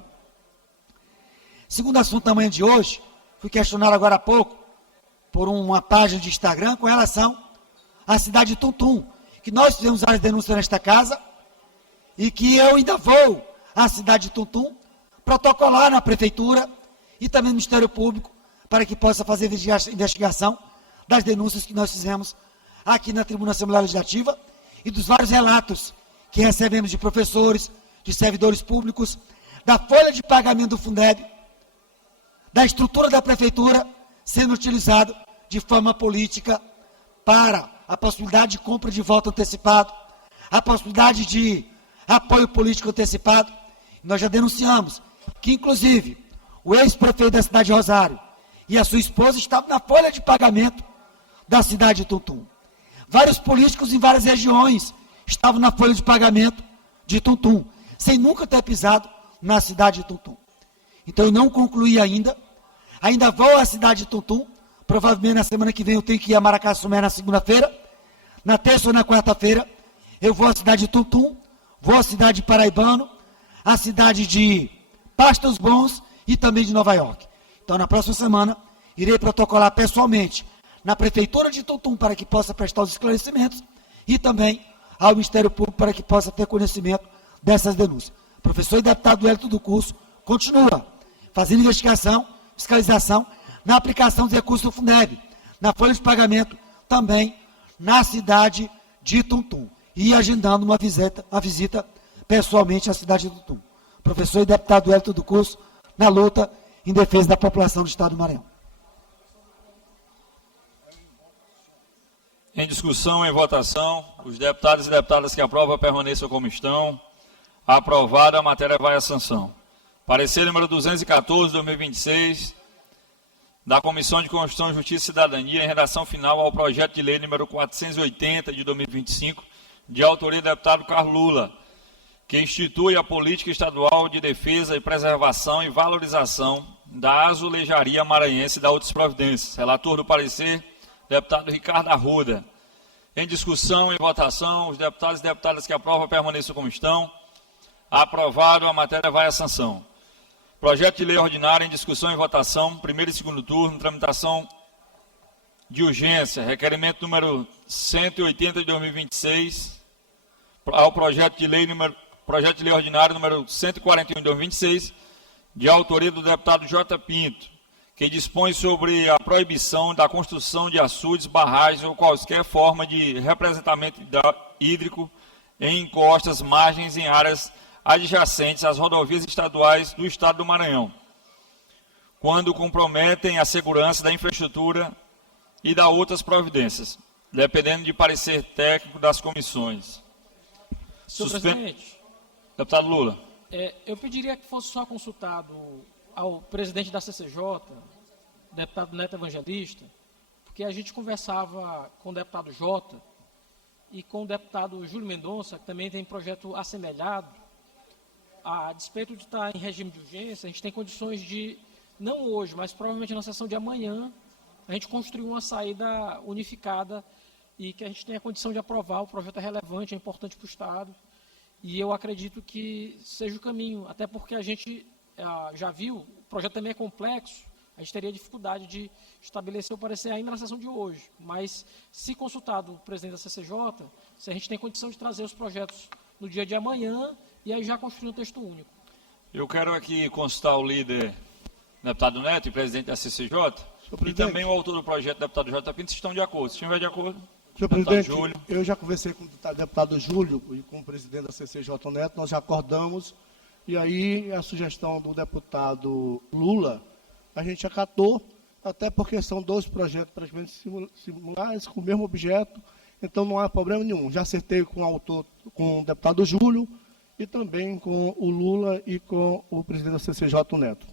Segundo assunto da manhã de hoje, fui questionado agora há pouco por uma página de Instagram com relação à cidade de Tuntum, que nós fizemos várias denúncias nesta casa e que eu ainda vou à cidade de Tuntum protocolar na prefeitura e também no Ministério Público para que possa fazer investigação das denúncias que nós fizemos aqui na Tribuna Assembleia Legislativa e dos vários relatos que recebemos de professores, de servidores públicos, da folha de pagamento do Fundeb, da estrutura da prefeitura sendo utilizado de forma política para a possibilidade de compra de voto antecipado, a possibilidade de apoio político antecipado. Nós já denunciamos que, inclusive, o ex-prefeito da cidade de Rosário e a sua esposa estavam na folha de pagamento da cidade de Tuntum. Vários políticos em várias regiões estavam na folha de pagamento de Tuntum, sem nunca ter pisado na cidade de Tuntum. Então eu não concluí ainda vou à cidade de Tuntum, provavelmente na semana que vem eu tenho que ir a Maracaçumé na segunda-feira, na terça ou na quarta-feira eu vou à cidade de Tuntum, vou à cidade de Paraibano, à cidade de Pastos Bons e também de Nova York. Então na próxima semana irei protocolar pessoalmente na Prefeitura de Tuntum para que possa prestar os esclarecimentos e também ao Ministério Público para que possa ter conhecimento dessas denúncias. O professor e deputado Hélito do Curso continua fazendo investigação, fiscalização na aplicação dos recursos do Fundeb, na folha de pagamento também na cidade de Tuntum e agendando uma visita pessoalmente à cidade de Tuntum. Professor e deputado Hélito do Curso na luta em defesa da população do Estado do Maranhão. Em discussão, em votação, os deputados e deputadas que aprovam permaneçam como estão. Aprovada, a matéria vai à sanção. Parecer número 214, 2026, da Comissão de Constituição, Justiça e Cidadania, em redação final ao projeto de lei número 480, de 2025, de autoria do deputado Carlos Lula, que institui a política estadual de defesa e preservação e valorização da azulejaria maranhense e da outras providências. Relator do parecer, deputado Ricardo Arruda. Em discussão, em votação, os deputados e deputadas que aprovam permaneçam como estão. Aprovado, a matéria vai à sanção. Projeto de lei ordinário em discussão e votação, primeiro e segundo turno, tramitação de urgência, requerimento número 180 de 2026, ao projeto de lei ordinário número 141 de 2026, de autoria do deputado J. Pinto, que dispõe sobre a proibição da construção de açudes, barragens ou qualquer forma de representamento hídrico em encostas, margens em áreas adjacentes às rodovias estaduais do Estado do Maranhão, quando comprometem a segurança da infraestrutura e da outras providências, dependendo de parecer técnico das comissões. Senhor presidente, deputado Lula. Eu pediria que fosse só consultado ao presidente da CCJ, deputado Neto Evangelista, porque a gente conversava com o deputado Jota e com o deputado Júlio Mendonça, que também tem projeto assemelhado. A despeito de estar em regime de urgência, a gente tem condições de, não hoje, mas provavelmente na sessão de amanhã, a gente construir uma saída unificada e que a gente tenha condição de aprovar. O projeto é relevante, é importante para o Estado, e eu acredito que seja o caminho, até porque a gente já viu, o projeto também é complexo, a gente teria dificuldade de estabelecer o parecer ainda na sessão de hoje, mas se consultado o presidente da CCJ, se a gente tem condição de trazer os projetos no dia de amanhã, e aí já construir um texto único. Eu quero aqui consultar o líder, deputado Neto, e presidente da CCJ, e também o autor do projeto, deputado J. Pinto, se estão de acordo. Se estiver de acordo, senhor presidente, eu já conversei com o deputado Júlio e com o presidente da CCJ Neto, nós já acordamos, e aí a sugestão do deputado Lula, a gente acatou, até porque são dois projetos praticamente similares, com o mesmo objeto, então não há problema nenhum. Já acertei com o autor, com o deputado Júlio, e também com o Lula e com o presidente da CCJ Neto.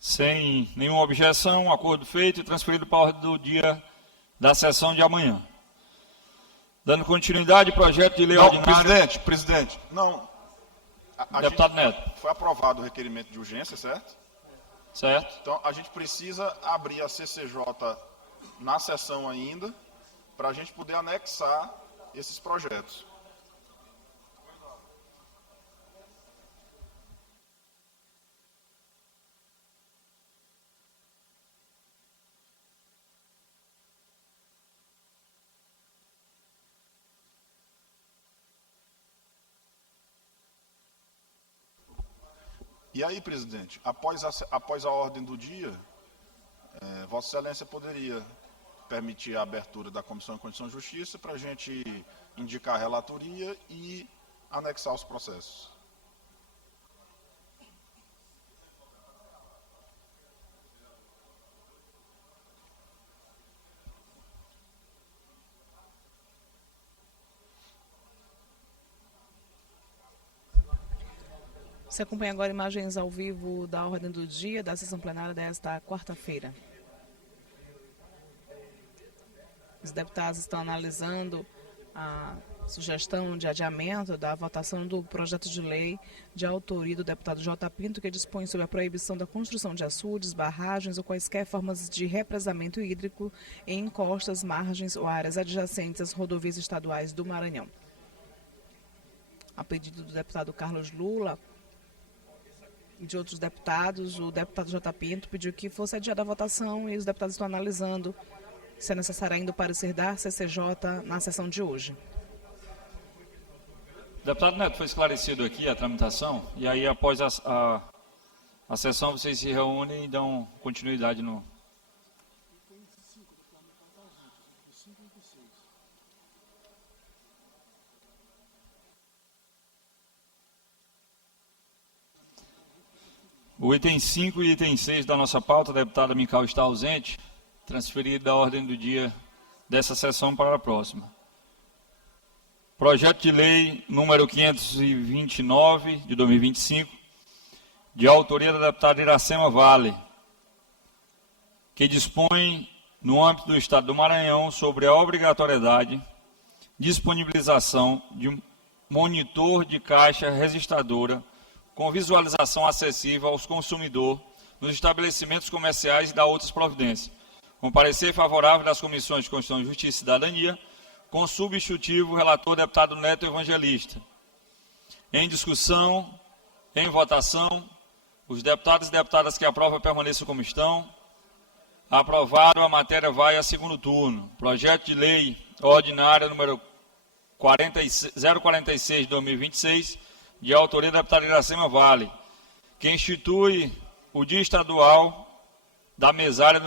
Sem nenhuma objeção, acordo feito e transferido para a ordem do dia da sessão de amanhã. Dando continuidade, projeto de lei ordinário... Presidente, não. Deputado Neto. Foi aprovado o requerimento de urgência, certo? Certo. Então, a gente precisa abrir a CCJ na sessão ainda, para a gente poder anexar esses projetos. E aí, presidente, após a ordem do dia, Vossa Excelência poderia permitir a abertura da Comissão de Constituição e Justiça para a gente indicar a relatoria e anexar os processos. Você acompanha agora imagens ao vivo da ordem do dia da sessão plenária desta quarta-feira. Os deputados estão analisando a sugestão de adiamento da votação do projeto de lei de autoria do deputado J. Pinto, que dispõe sobre a proibição da construção de açudes, barragens ou quaisquer formas de represamento hídrico em encostas, margens ou áreas adjacentes às rodovias estaduais do Maranhão. A pedido do deputado Carlos Lula e de outros deputados, o deputado J. Pinto pediu que fosse adiada a votação e os deputados estão analisando se é necessário ainda o parecer da CCJ na sessão de hoje. Deputado Neto, foi esclarecido aqui a tramitação, e aí após a sessão vocês se reúnem e dão continuidade no... O item 5 e item 6 da nossa pauta, a deputada Mical está ausente, transferido da ordem do dia dessa sessão para a próxima. Projeto de lei número 529, de 2025, de autoria da deputada Iracema Vale, que dispõe, no âmbito do Estado do Maranhão, sobre a obrigatoriedade, disponibilização de um monitor de caixa registradora com visualização acessível aos consumidores nos estabelecimentos comerciais e da outras providências, com parecer favorável das comissões de Constituição, Justiça e Cidadania, com substitutivo relator deputado Neto Evangelista. Em discussão, em votação, os deputados e deputadas que aprovam permaneçam como estão. Aprovado, a matéria vai a segundo turno. Projeto de lei ordinária número 046 de 2026, de autoria da deputada Iracema Vale, que institui o Dia Estadual da Mesária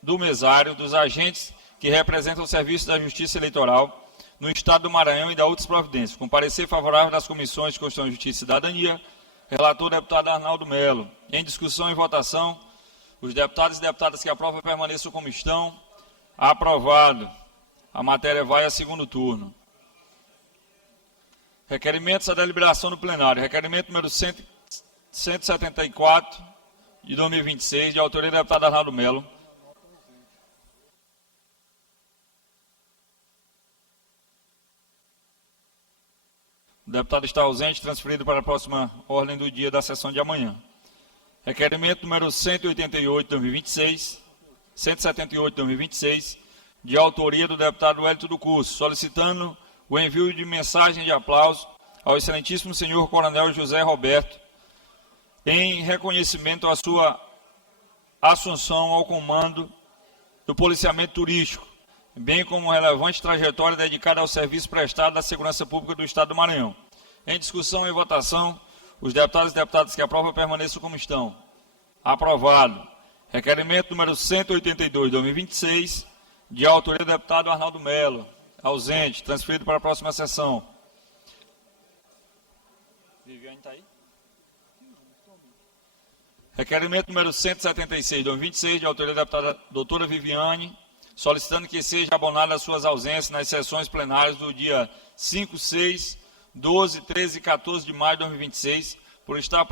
do Mesário dos agentes que representam o Serviço da Justiça Eleitoral no Estado do Maranhão e da outras providências, com parecer favorável das comissões de Constituição, Justiça e Cidadania, relator deputado Arnaldo Melo. Em discussão e votação, os deputados e deputadas que aprovam permaneçam como estão. Aprovado. A matéria vai a segundo turno. Requerimentos à deliberação do plenário. Requerimento número 174 de 2026, de autoria do deputado Arnaldo Melo. O deputado está ausente, transferido para a próxima ordem do dia da sessão de amanhã. Requerimento número 188 de 2026, 178 de 2026, de autoria do deputado Wellington do Curso, solicitando o envio de mensagem de aplauso ao excelentíssimo senhor coronel José Roberto, em reconhecimento à sua assunção ao comando do policiamento turístico, bem como relevante trajetória dedicada ao serviço prestado à segurança pública do Estado do Maranhão. Em discussão e votação, os deputados e deputadas que aprovam permaneçam como estão. Aprovado. Requerimento número 182 de 2026, de autoria do deputado Arnaldo Melo, ausente, transferido para a próxima sessão. Viviane está aí? Requerimento número 176 de 2026, de autoria da deputada doutora Viviane, solicitando que seja abonada as suas ausências nas sessões plenárias do dia 5, 6, 12, 13 e 14 de maio de 2026, por estar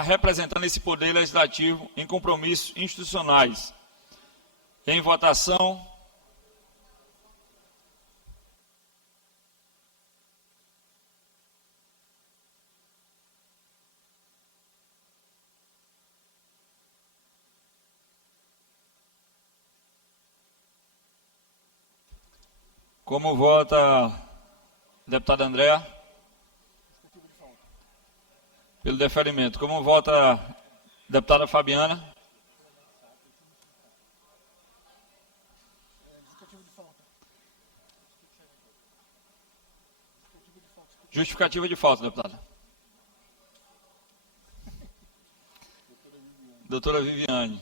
representando esse poder legislativo em compromissos institucionais. Em votação. Como vota a deputada Andréa? Pelo deferimento. Como vota a deputada Fabiana? Justificativa de falta, deputada. Doutora Viviane.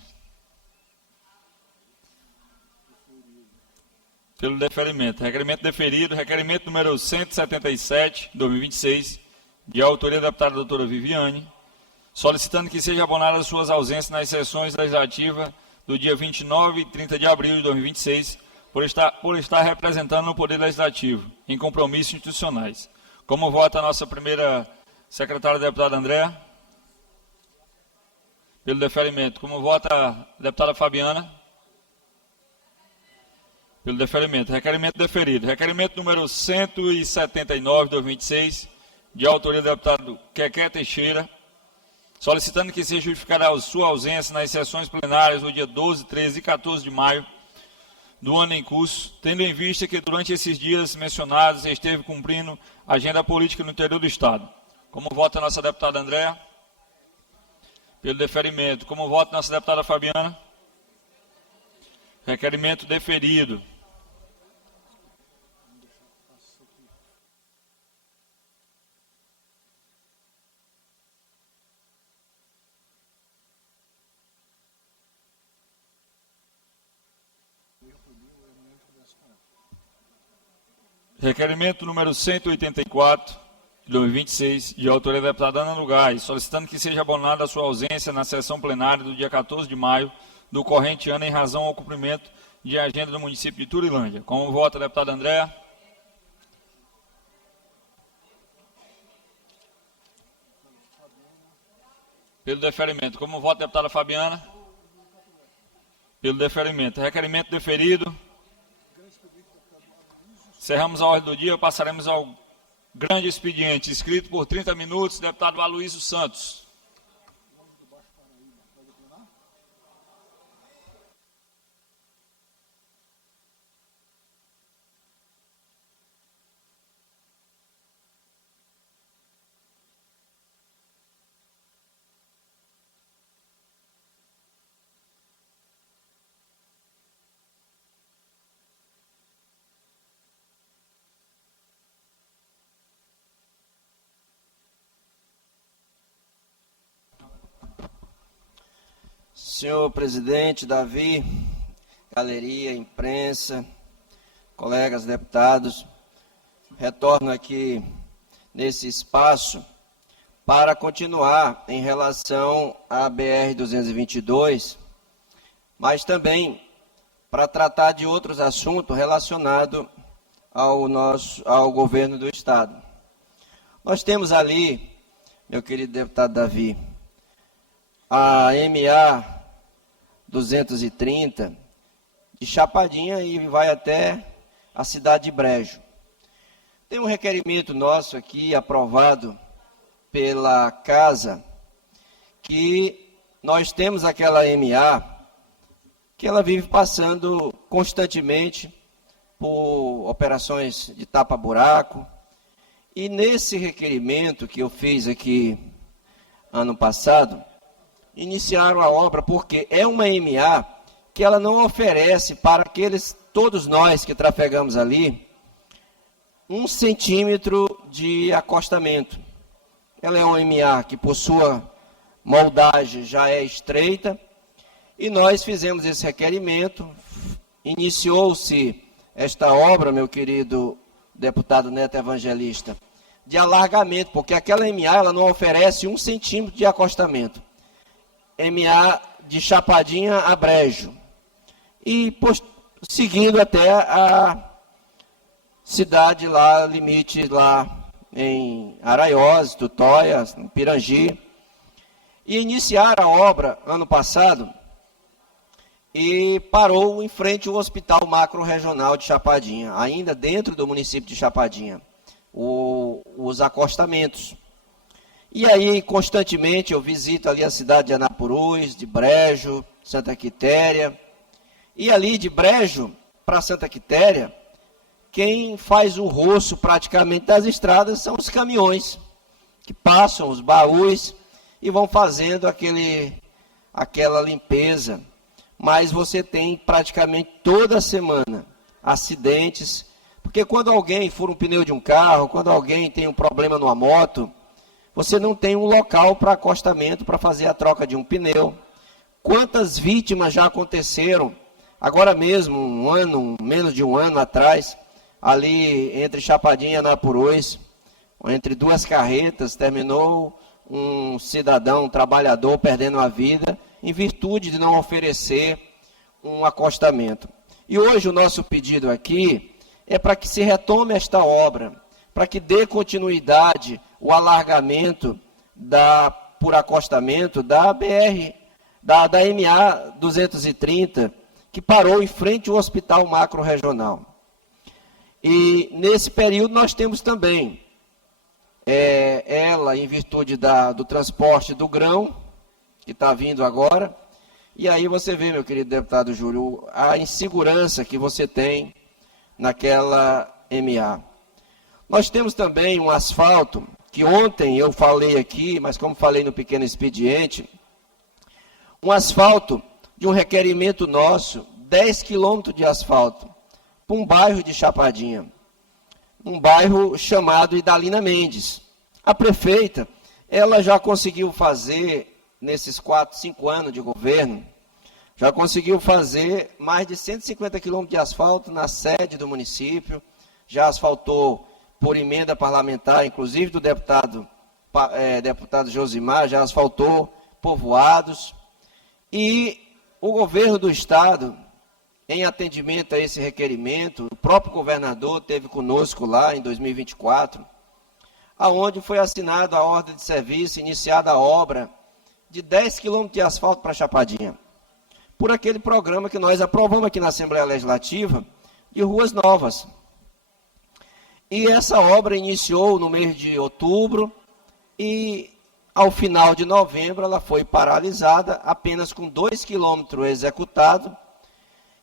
Pelo deferimento. Requerimento deferido. Requerimento número 177, 2026, de autoria da deputada doutora Viviane, solicitando que seja abonada as suas ausências nas sessões legislativas do dia 29 e 30 de abril de 2026, por estar representando o Poder Legislativo em compromissos institucionais. Como vota a nossa primeira secretária, deputada Andréa? Pelo deferimento. Como vota a deputada Fabiana? Pelo deferimento. Requerimento deferido. Requerimento número 179, 2026, de autoria do deputado Quequé Teixeira, solicitando que seja justificada a sua ausência nas sessões plenárias do dia 12, 13 e 14 de maio do ano em curso, tendo em vista que durante esses dias mencionados esteve cumprindo a agenda política no interior do Estado. Como vota a nossa deputada Andréa? Pelo deferimento. Como vota a nossa deputada Fabiana? Requerimento deferido. Requerimento número 184, de 2026, de autoria da deputada Ana Lugais, solicitando que seja abonada a sua ausência na sessão plenária do dia 14 de maio do corrente ano em razão ao cumprimento de agenda do município de Turilândia. Como vota a deputada Andréa? Pelo deferimento. Como vota a deputada Fabiana? Pelo deferimento. Requerimento deferido. Encerramos a ordem do dia, passaremos ao grande expediente, escrito por 30 minutos, deputado Aloysio Santos. Senhor presidente Davi, galeria, imprensa, colegas deputados, retorno aqui nesse espaço para continuar em relação à BR-222, mas também para tratar de outros assuntos relacionados ao governo do Estado. Nós temos ali, meu querido deputado Davi, a MA 230 de Chapadinha e vai até a cidade de Brejo. Tem um requerimento nosso aqui, aprovado pela Casa, que nós temos aquela MA que ela vive passando constantemente por operações de tapa-buraco. E nesse requerimento que eu fiz aqui ano passado, iniciaram a obra porque é uma MA que ela não oferece para todos nós que trafegamos ali, 1 centímetro de acostamento. Ela é uma MA que por sua moldagem já é estreita, e nós fizemos esse requerimento, iniciou-se esta obra, meu querido deputado Neto Evangelista, de alargamento, porque aquela MA ela não oferece 1 centímetro de acostamento. MA de Chapadinha a Brejo, e seguindo até a cidade lá, limite lá em Araiós, Tutóia, Pirangi, e iniciaram a obra ano passado, e parou em frente ao Hospital Macro-Regional de Chapadinha, ainda dentro do município de Chapadinha, os acostamentos. E aí, constantemente, eu visito ali a cidade de Anapurus, de Brejo, Santa Quitéria. E ali de Brejo para Santa Quitéria, quem faz o roço praticamente das estradas são os caminhões, que passam os baús e vão fazendo aquela limpeza. Mas você tem praticamente toda semana acidentes, porque quando alguém fura um pneu de um carro, quando alguém tem um problema numa moto, você não tem um local para acostamento para fazer a troca de um pneu. quantas vítimas já aconteceram, agora mesmo, menos de um ano atrás, ali entre Chapadinha e Anapurus, entre duas carretas, terminou um cidadão, um trabalhador perdendo a vida, em virtude de não oferecer um acostamento. E hoje o nosso pedido aqui é para que se retome esta obra, para que dê continuidade o alargamento por acostamento da BR, da MA 230, que parou em frente ao Hospital Macro-Regional. E nesse período nós temos também ela, em virtude do transporte do grão, que está vindo agora, e aí você vê, meu querido deputado Júlio, a insegurança que você tem naquela MA. Nós temos também um asfalto, que ontem eu falei aqui, mas como falei no pequeno expediente, um asfalto de um requerimento nosso, 10 quilômetros de asfalto, para um bairro de Chapadinha, um bairro chamado Idalina Mendes. A prefeita, ela já conseguiu fazer, nesses 4, 5 anos de governo, já conseguiu fazer mais de 150 quilômetros de asfalto na sede do município, já asfaltou por emenda parlamentar, inclusive do deputado Josimar, já asfaltou povoados, e o governo do estado, em atendimento a esse requerimento, o próprio governador esteve conosco lá em 2024, aonde foi assinada a ordem de serviço, iniciada a obra de 10 quilômetros de asfalto para Chapadinha, por aquele programa que nós aprovamos aqui na Assembleia Legislativa, de ruas novas. E essa obra iniciou no mês de outubro e, ao final de novembro, ela foi paralisada, apenas com 2 quilômetros executados,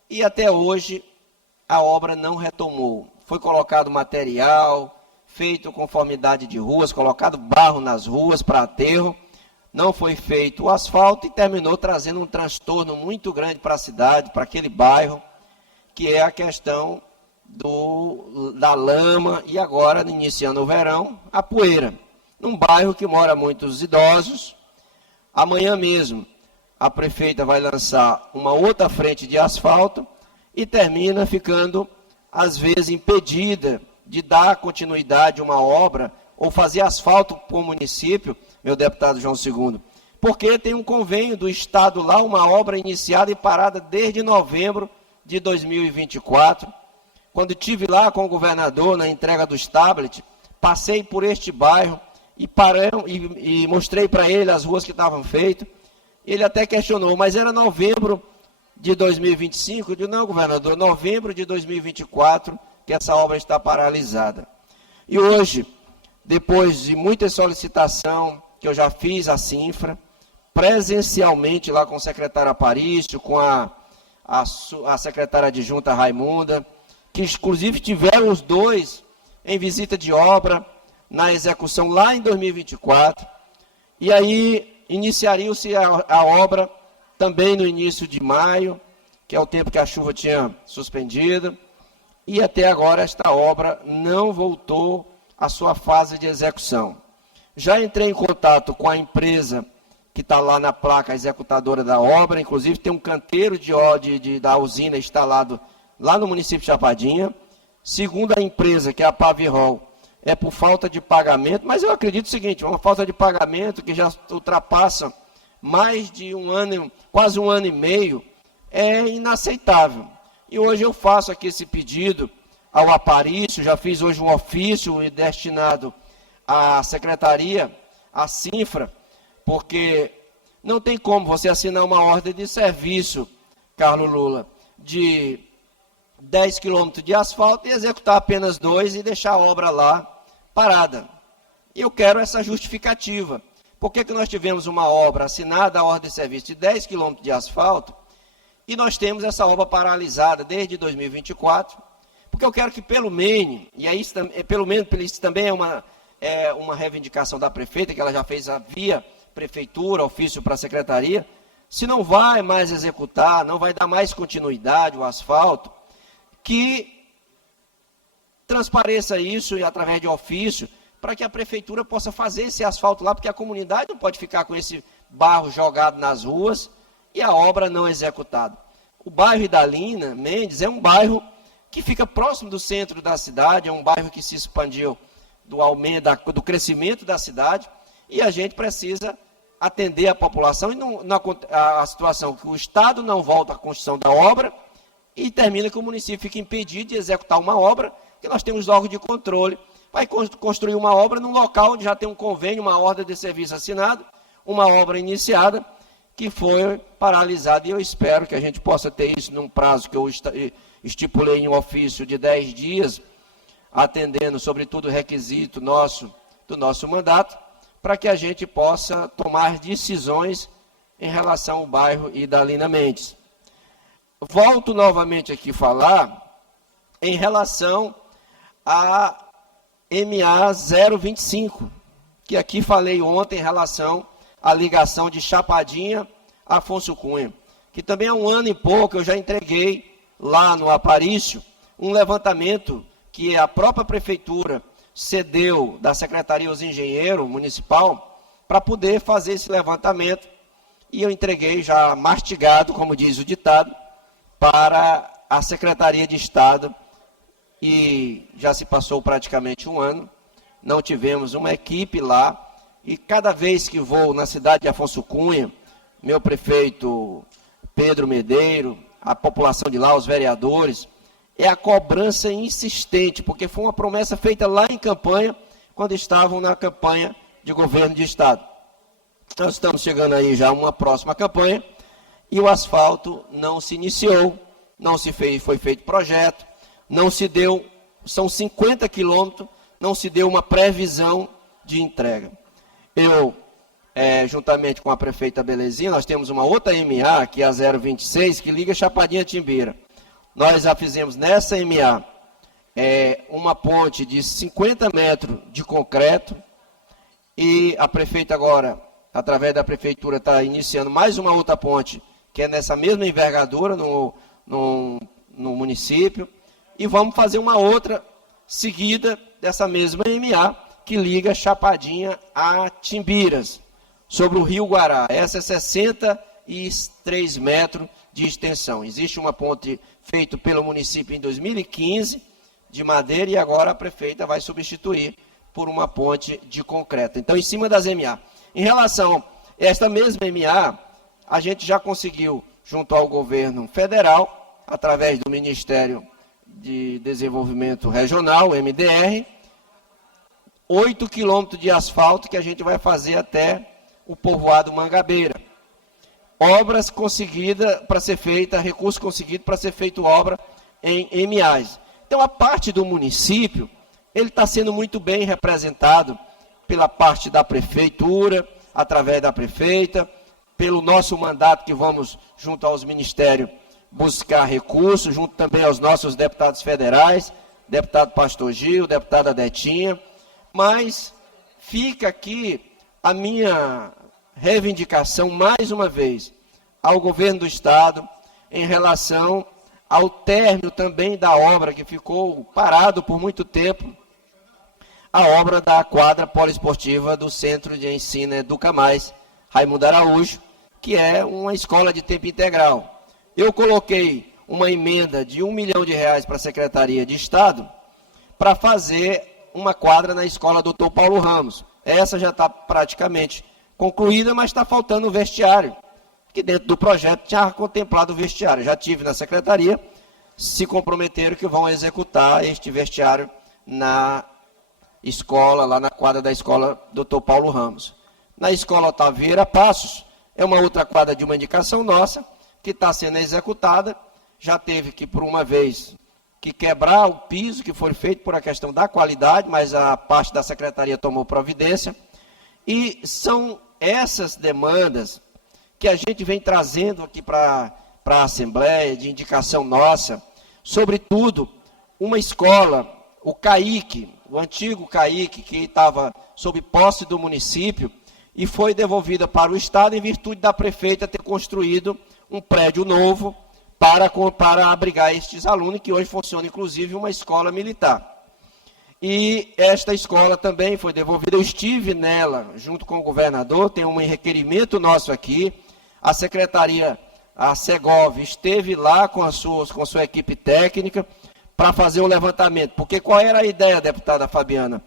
e até hoje a obra não retomou. Foi colocado material, feito conformidade de ruas, colocado barro nas ruas para aterro, não foi feito o asfalto e terminou trazendo um transtorno muito grande para a cidade, para aquele bairro, que é a questão da lama e agora, iniciando o verão, a poeira. Num bairro que mora muitos idosos. Amanhã mesmo a prefeita vai lançar uma outra frente de asfalto e termina ficando, às vezes, impedida de dar continuidade a uma obra ou fazer asfalto para o município, meu deputado João II, porque tem um convênio do Estado lá, uma obra iniciada e parada desde novembro de 2024. Quando estive lá com o governador na entrega dos tablets, passei por este bairro e mostrei para ele as ruas que estavam feitas. Ele até questionou, mas era novembro de 2025? Eu disse, não, governador, novembro de 2024 que essa obra está paralisada. E hoje, depois de muita solicitação que eu já fiz à Cinfra, presencialmente lá com o secretário Aparício, com a secretária adjunta Raimunda, que inclusive tiveram os dois em visita de obra na execução lá em 2024, e aí iniciaria-se a obra também no início de maio, que é o tempo que a chuva tinha suspendido, e até agora esta obra não voltou à sua fase de execução. Já entrei em contato com a empresa que está lá na placa executadora da obra, inclusive tem um canteiro da usina instalado lá no município de Chapadinha. Segundo a empresa, que é a Pavirol, é por falta de pagamento, mas eu acredito o seguinte, uma falta de pagamento que já ultrapassa mais de um ano, quase um ano e meio, é inaceitável. E hoje eu faço aqui esse pedido ao Aparício, já fiz hoje um ofício destinado à secretaria, à Cinfra, porque não tem como você assinar uma ordem de serviço, Carlos Lula, de 10 quilômetros de asfalto e executar apenas 2 e deixar a obra lá parada. E eu quero essa justificativa. Por que nós tivemos uma obra assinada, a ordem de serviço de 10 quilômetros de asfalto, e nós temos essa obra paralisada desde 2024? Porque eu quero que pelo menos, e aí pelo menos isso também é uma reivindicação da prefeita, que ela já fez via prefeitura, ofício para a secretaria, se não vai mais executar, não vai dar mais continuidade o asfalto, que transpareça isso e através de ofício, para que a prefeitura possa fazer esse asfalto lá, porque a comunidade não pode ficar com esse barro jogado nas ruas e a obra não executada. O bairro Idalina Mendes é um bairro que fica próximo do centro da cidade, é um bairro que se expandiu do crescimento da cidade, e a gente precisa atender a população e a situação que o Estado não volta à construção da obra e termina que o município fica impedido de executar uma obra, que nós temos órgão de controle, vai construir uma obra num local onde já tem um convênio, uma ordem de serviço assinado, uma obra iniciada, que foi paralisada, e eu espero que a gente possa ter isso num prazo que eu estipulei em um ofício de 10 dias, atendendo, sobretudo, o requisito do nosso mandato, para que a gente possa tomar decisões em relação ao bairro Idalina Mendes. Volto novamente aqui a falar em relação a MA 025, que aqui falei ontem em relação à ligação de Chapadinha a Afonso Cunha, que também há um ano e pouco eu já entreguei lá no Aparício um levantamento que a própria prefeitura cedeu da Secretaria aos Engenheiros Municipal para poder fazer esse levantamento, e eu entreguei já mastigado, como diz o ditado, para a Secretaria de Estado, e já se passou praticamente um ano, não tivemos uma equipe lá, e cada vez que vou na cidade de Afonso Cunha, meu prefeito Pedro Medeiro, a população de lá, os vereadores, é a cobrança insistente, porque foi uma promessa feita lá em campanha, quando estavam na campanha de governo de Estado. Nós estamos chegando aí já a uma próxima campanha, e o asfalto não se iniciou, não se fez, foi feito projeto, não se deu, são 50 quilômetros, não se deu uma previsão de entrega. Eu, juntamente com a prefeita Belezinha, nós temos uma outra MA, que é a 026, que liga Chapadinha a Timbira. Nós já fizemos nessa MA uma ponte de 50 metros de concreto, e a prefeita agora, através da prefeitura, está iniciando mais uma outra ponte, que é nessa mesma envergadura no município, e vamos fazer uma outra seguida dessa mesma MA, que liga Chapadinha a Timbiras, sobre o Rio Guará. Essa é 63 metros de extensão. Existe uma ponte feita pelo município em 2015, de madeira, e agora a prefeita vai substituir por uma ponte de concreto. Então, em cima das MA. Em relação a esta mesma MA, a gente já conseguiu, junto ao governo federal, através do Ministério de Desenvolvimento Regional, MDR, 8 quilômetros de asfalto que a gente vai fazer até o povoado Mangabeira. Obras conseguidas para ser feita, recurso conseguido para ser feita obra em MAs. Então, a parte do município, ele está sendo muito bem representado pela parte da prefeitura, através da prefeita, pelo nosso mandato que vamos, junto aos ministérios, buscar recursos, junto também aos nossos deputados federais, deputado Pastor Gil, deputada Detinha, mas fica aqui a minha reivindicação, mais uma vez, ao governo do Estado, em relação ao término também da obra que ficou parado por muito tempo, a obra da quadra poliesportiva do Centro de Ensino Educa Mais, Raimundo Araújo, que é uma escola de tempo integral. Eu coloquei uma emenda de R$1 milhão para a Secretaria de Estado para fazer uma quadra na escola Dr. Paulo Ramos. Essa já está praticamente concluída, mas está faltando o vestiário, que dentro do projeto tinha contemplado o vestiário. Já tive na Secretaria, se comprometeram que vão executar este vestiário na escola, lá na quadra da escola Dr. Paulo Ramos. Na escola Otávio Passos, é uma outra quadra de uma indicação nossa, que está sendo executada, já teve que, por uma vez, que quebrar o piso, que foi feito por a questão da qualidade, mas a parte da Secretaria tomou providência, e são essas demandas que a gente vem trazendo aqui para a Assembleia, de indicação nossa, sobretudo, uma escola, o CAIC, o antigo CAIC, que estava sob posse do município, e foi devolvida para o Estado em virtude da prefeita ter construído um prédio novo para abrigar estes alunos, que hoje funciona, inclusive, uma escola militar. E esta escola também foi devolvida, eu estive nela, junto com o governador, tem um requerimento nosso aqui, A secretaria, a Segov, esteve lá com sua equipe técnica para fazer o levantamento. Porque qual era a ideia, deputada Fabiana?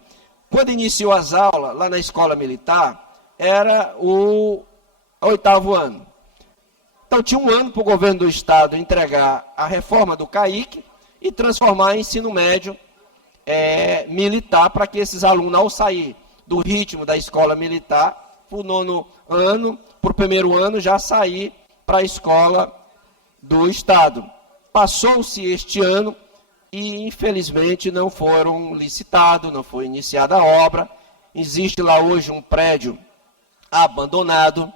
Quando iniciou as aulas lá na escola militar, era o 8º ano. Então tinha um ano para o governo do estado entregar a reforma do CAIC e transformar em ensino médio militar, para que esses alunos, ao sair do ritmo da escola militar, para o 9º ano, para o 1º ano, já sair para a escola do estado. Passou-se este ano e, infelizmente, não foram licitados, não foi iniciada a obra. Existe lá hoje um prédio abandonado.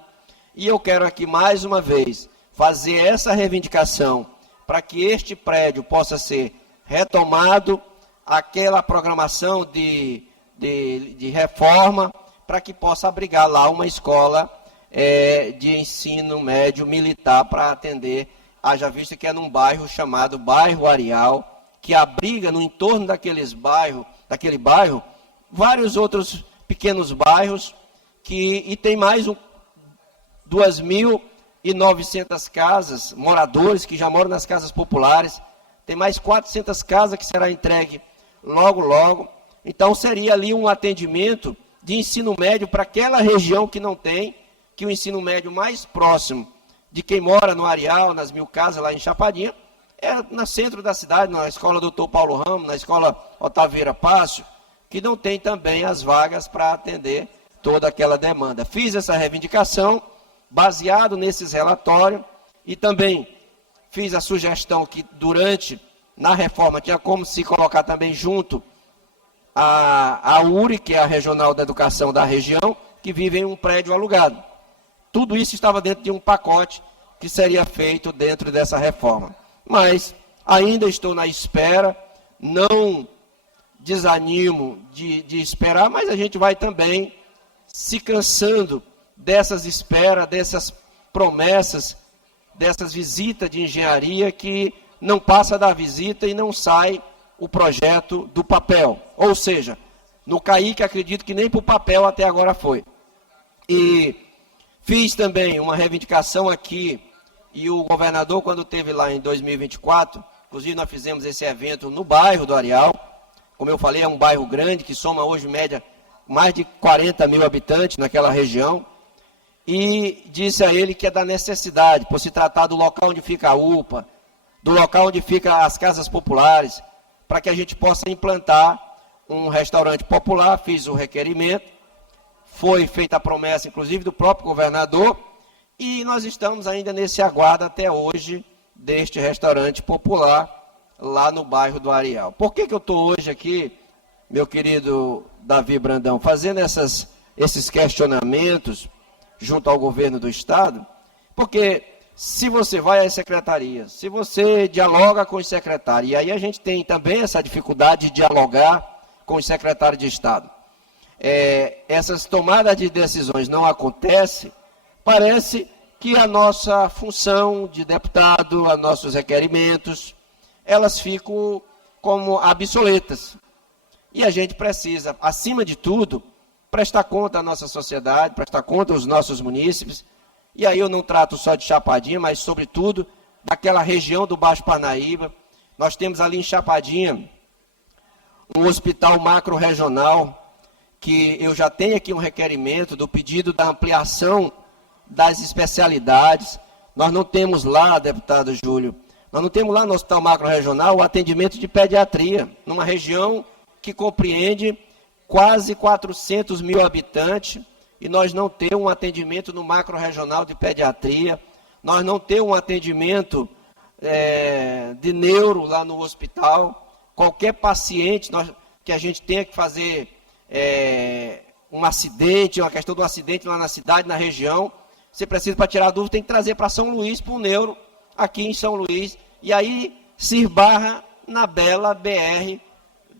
E eu quero aqui, mais uma vez, fazer essa reivindicação para que este prédio possa ser retomado, aquela programação de reforma, para que possa abrigar lá uma escola de ensino médio militar para atender, haja vista que é num bairro chamado Bairro Areal, que abriga no entorno daquele bairro, vários outros pequenos bairros, e tem mais 2.900 casas, moradores que já moram nas casas populares, tem mais 400 casas que será entregue logo, logo. Então, seria ali um atendimento de ensino médio para aquela região que não tem, que o ensino médio mais próximo de quem mora no Areal, nas 1000 casas lá em Chapadinha, é no centro da cidade, na escola Dr. Paulo Ramos, na escola Otávio Pássio, que não tem também as vagas para atender toda aquela demanda. Fiz essa reivindicação, baseado nesses relatórios, e também fiz a sugestão que na reforma, tinha como se colocar também junto a URI, que é a Regional da Educação da região, que vive em um prédio alugado. Tudo isso estava dentro de um pacote que seria feito dentro dessa reforma. Mas ainda estou na espera, não desanimo de esperar, mas a gente vai também se cansando dessas esperas, dessas promessas, dessas visitas de engenharia que não passa da visita e não sai o projeto do papel. Ou seja, no CAIC acredito que nem para o papel até agora foi. E fiz também uma reivindicação aqui, e o governador, quando esteve lá em 2024, inclusive nós fizemos esse evento no bairro do Areal, como eu falei, é um bairro grande, que soma hoje, em média, mais de 40 mil habitantes naquela região, e disse a ele que é da necessidade, por se tratar do local onde fica a UPA, do local onde ficam as casas populares, para que a gente possa implantar um restaurante popular. Fiz o requerimento, foi feita a promessa, inclusive, do próprio governador, e nós estamos ainda nesse aguardo até hoje deste restaurante popular lá no bairro do Areal. Por que eu estou hoje aqui, meu querido Davi Brandão, fazendo esses questionamentos junto ao governo do Estado? Porque se você vai às secretarias, se você dialoga com os secretários, e aí a gente tem também essa dificuldade de dialogar com os secretários de Estado, essas tomadas de decisões não acontecem, parece que a nossa função de deputado, os nossos requerimentos, elas ficam como obsoletas. E a gente precisa, acima de tudo, prestar conta à nossa sociedade, prestar conta aos nossos munícipes. E aí eu não trato só de Chapadinha, mas, sobretudo, daquela região do Baixo Parnaíba. Nós temos ali em Chapadinha um hospital macro-regional, que eu já tenho aqui um requerimento do pedido da ampliação das especialidades. Nós não temos lá, deputado Júlio, nós não temos lá no hospital macro-regional o atendimento de pediatria, numa região que compreende quase 400 mil habitantes, e nós não temos um atendimento no macro-regional de pediatria, nós não temos um atendimento de neuro lá no hospital. Qualquer paciente que a gente tenha que fazer um acidente, uma questão do acidente lá na cidade, na região, você precisa, para tirar dúvida, tem que trazer para São Luís, para o neuro, aqui em São Luís, e aí se esbarra na bela BR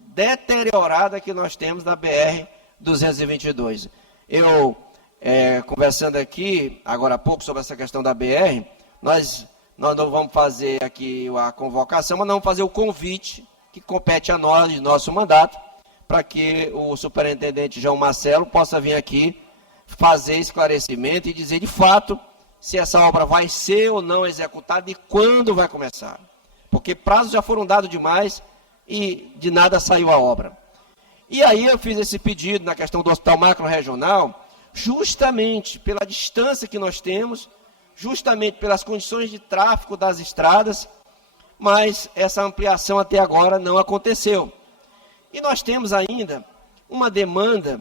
deteriorada que nós temos da BR-222. Eu, conversando aqui, agora há pouco, sobre essa questão da BR, nós não vamos fazer aqui a convocação, mas não vamos fazer o convite que compete a nós, de nosso mandato, para que o superintendente João Marcelo possa vir aqui fazer esclarecimento e dizer, de fato, se essa obra vai ser ou não executada e quando vai começar. Porque prazos já foram dados demais e de nada saiu a obra. E aí eu fiz esse pedido na questão do hospital macro-regional, justamente pela distância que nós temos, justamente pelas condições de tráfego das estradas, mas essa ampliação até agora não aconteceu. E nós temos ainda uma demanda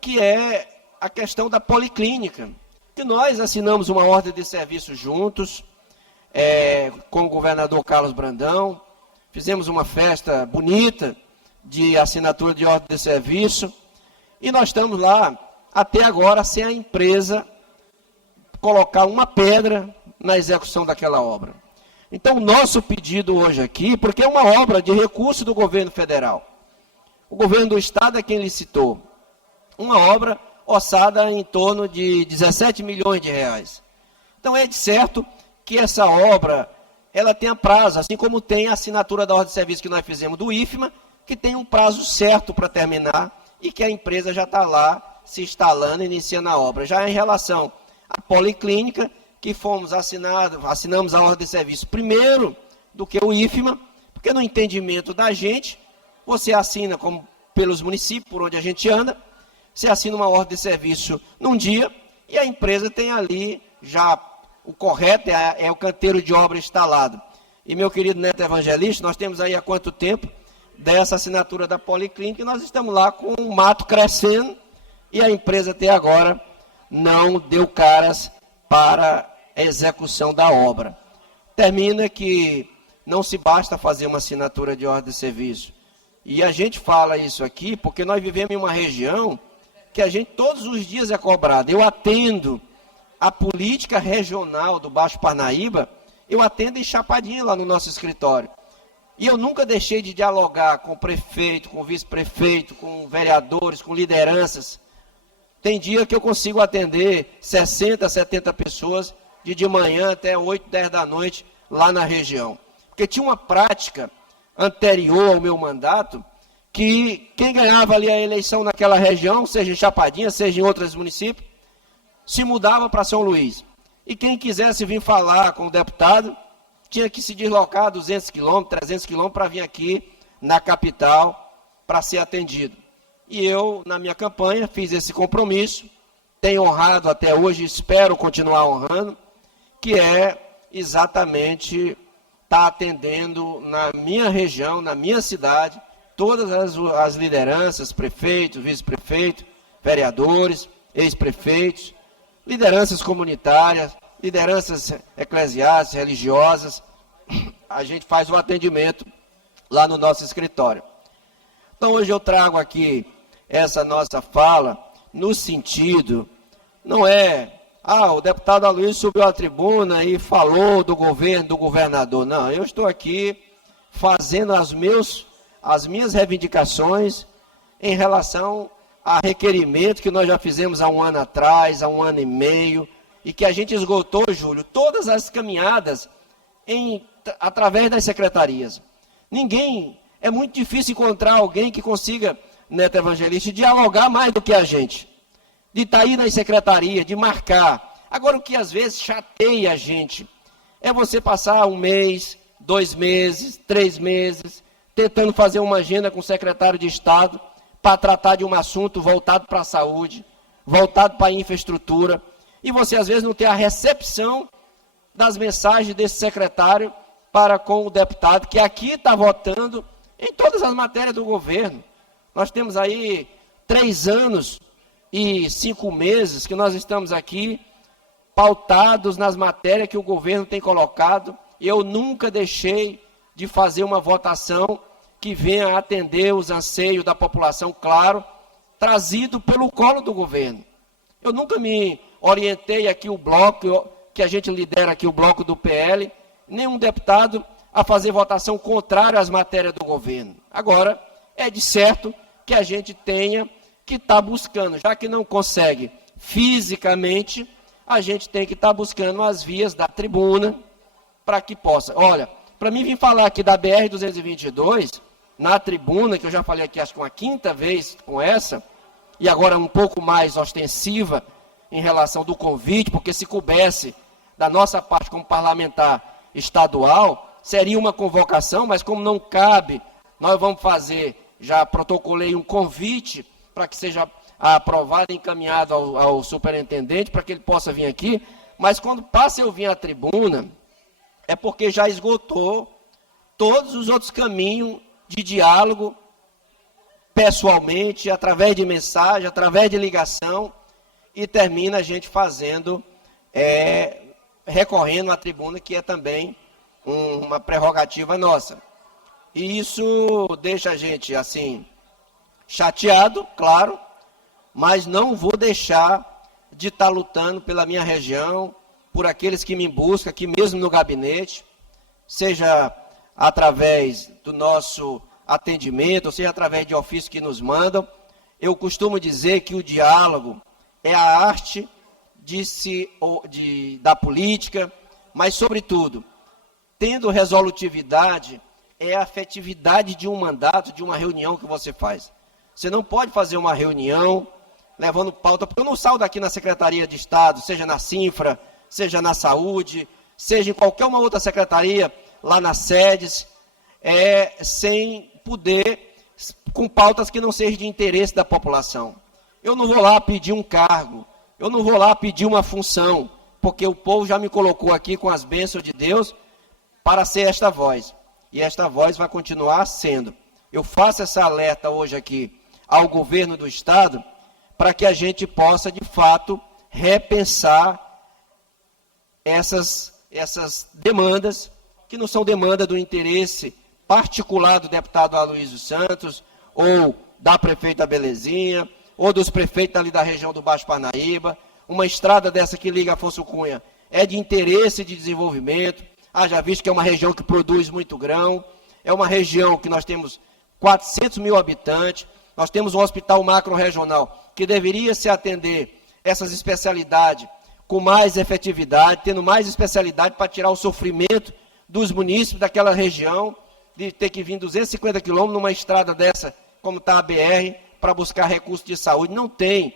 que é a questão da policlínica, que nós assinamos uma ordem de serviço juntos, com o governador Carlos Brandão, fizemos uma festa bonita de assinatura de ordem de serviço, e nós estamos lá, até agora, sem a empresa colocar uma pedra na execução daquela obra. Então, o nosso pedido hoje aqui, porque é uma obra de recurso do governo federal, o governo do estado é quem licitou, uma obra orçada em torno de 17 milhões de reais. Então, é de certo que essa obra, ela tenha prazo, assim como tem a assinatura da ordem de serviço que nós fizemos do IFMA, que tem um prazo certo para terminar e que a empresa já está lá se instalando, iniciando a obra. Já em relação à policlínica, que assinamos a ordem de serviço primeiro do que o IFMA, porque no entendimento da gente, você assina como pelos municípios, por onde a gente anda, você assina uma ordem de serviço num dia e a empresa tem ali já o correto, é o canteiro de obra instalado. E meu querido Neto Evangelista, nós temos aí há quanto tempo dessa assinatura da policlínica e nós estamos lá com o mato crescendo e a empresa até agora não deu caras para a execução da obra. Termina que não se basta fazer uma assinatura de ordem de serviço. E a gente fala isso aqui porque nós vivemos em uma região que a gente todos os dias é cobrado. Eu atendo a política regional do Baixo Parnaíba, eu atendo em Chapadinha lá no nosso escritório. E eu nunca deixei de dialogar com o prefeito, com o vice-prefeito, com vereadores, com lideranças. Tem dia que eu consigo atender 60, 70 pessoas de manhã até 8, 10 da noite lá na região. Porque tinha uma prática anterior ao meu mandato que quem ganhava ali a eleição naquela região, seja em Chapadinha, seja em outros municípios, se mudava para São Luís. E quem quisesse vir falar com o deputado, tinha que se deslocar 200 quilômetros, 300 quilômetros para vir aqui na capital para ser atendido. E eu, na minha campanha, fiz esse compromisso, tenho honrado até hoje, espero continuar honrando, que é exatamente estar atendendo na minha região, na minha cidade, todas as lideranças, prefeitos, vice-prefeitos, vereadores, ex-prefeitos, lideranças comunitárias, lideranças eclesiásticas, religiosas, a gente faz o atendimento lá no nosso escritório. Então, hoje eu trago aqui essa nossa fala no sentido, não é, o deputado Aloysio subiu à tribuna e falou do governo, do governador. Não, eu estou aqui fazendo as minhas reivindicações em relação a requerimento que nós já fizemos há um ano atrás, há um ano e meio, e que a gente esgotou, Júlio, todas as caminhadas através das secretarias. É muito difícil encontrar alguém que consiga, Neto Evangelista, dialogar mais do que a gente. De estar aí nas secretarias, de marcar. Agora, o que às vezes chateia a gente é você passar 1 mês, 2 meses, 3 meses, tentando fazer uma agenda com o secretário de Estado para tratar de um assunto voltado para a saúde, voltado para a infraestrutura, e você às vezes não tem a recepção das mensagens desse secretário para com o deputado, que aqui está votando em todas as matérias do governo. Nós temos aí 3 anos e 5 meses que nós estamos aqui pautados nas matérias que o governo tem colocado. Eu nunca deixei de fazer uma votação que venha atender os anseios da população, claro, trazido pelo colo do governo. Eu nunca me orientei aqui o bloco, que a gente lidera aqui o bloco do PL, nenhum deputado a fazer votação contrária às matérias do governo. Agora, é de certo que a gente tenha que estar buscando, já que não consegue fisicamente, a gente tem que estar buscando as vias da tribuna para que possa. Olha, para mim vir falar aqui da BR-222, na tribuna, que eu já falei aqui acho que uma 5ª vez com essa, e agora um pouco mais ostensiva em relação do convite, porque se coubesse da nossa parte como parlamentar estadual, seria uma convocação, mas como não cabe, nós vamos fazer, já protocolei um convite para que seja aprovado e encaminhado ao superintendente, para que ele possa vir aqui, mas quando passa eu vir à tribuna, é porque já esgotou todos os outros caminhos de diálogo, pessoalmente, através de mensagem, através de ligação, e termina a gente fazendo, recorrendo à tribuna, que é também uma prerrogativa nossa. E isso deixa a gente, assim, chateado, claro, mas não vou deixar de estar lutando pela minha região, por aqueles que me buscam, aqui mesmo no gabinete, seja através do nosso atendimento, ou seja através de ofícios que nos mandam. Eu costumo dizer que o diálogo é a arte da política, mas, sobretudo, tendo resolutividade, é a afetividade de um mandato, de uma reunião que você faz. Você não pode fazer uma reunião levando pauta, porque eu não saio daqui na Secretaria de Estado, seja na Cinfra, seja na Saúde, seja em qualquer uma outra secretaria, lá nas sedes, sem poder, com pautas que não sejam de interesse da população. Eu não vou lá pedir um cargo, eu não vou lá pedir uma função, porque o povo já me colocou aqui com as bênçãos de Deus para ser esta voz. E esta voz vai continuar sendo. Eu faço essa alerta hoje aqui ao governo do Estado, para que a gente possa, de fato, repensar essas demandas, que não são demanda do interesse particular do deputado Aloysio Santos, ou da prefeita Belezinha, ou dos prefeitos ali da região do Baixo Parnaíba. Uma estrada dessa que liga Afonso Cunha é de interesse de desenvolvimento. Já visto que é uma região que produz muito grão, é uma região que nós temos 400 mil habitantes, nós temos um hospital macro-regional que deveria se atender essas especialidades com mais efetividade, tendo mais especialidade para tirar o sofrimento dos munícipes daquela região, de ter que vir 250 quilômetros numa estrada dessa, como está a BR, para buscar recursos de saúde. Não tem.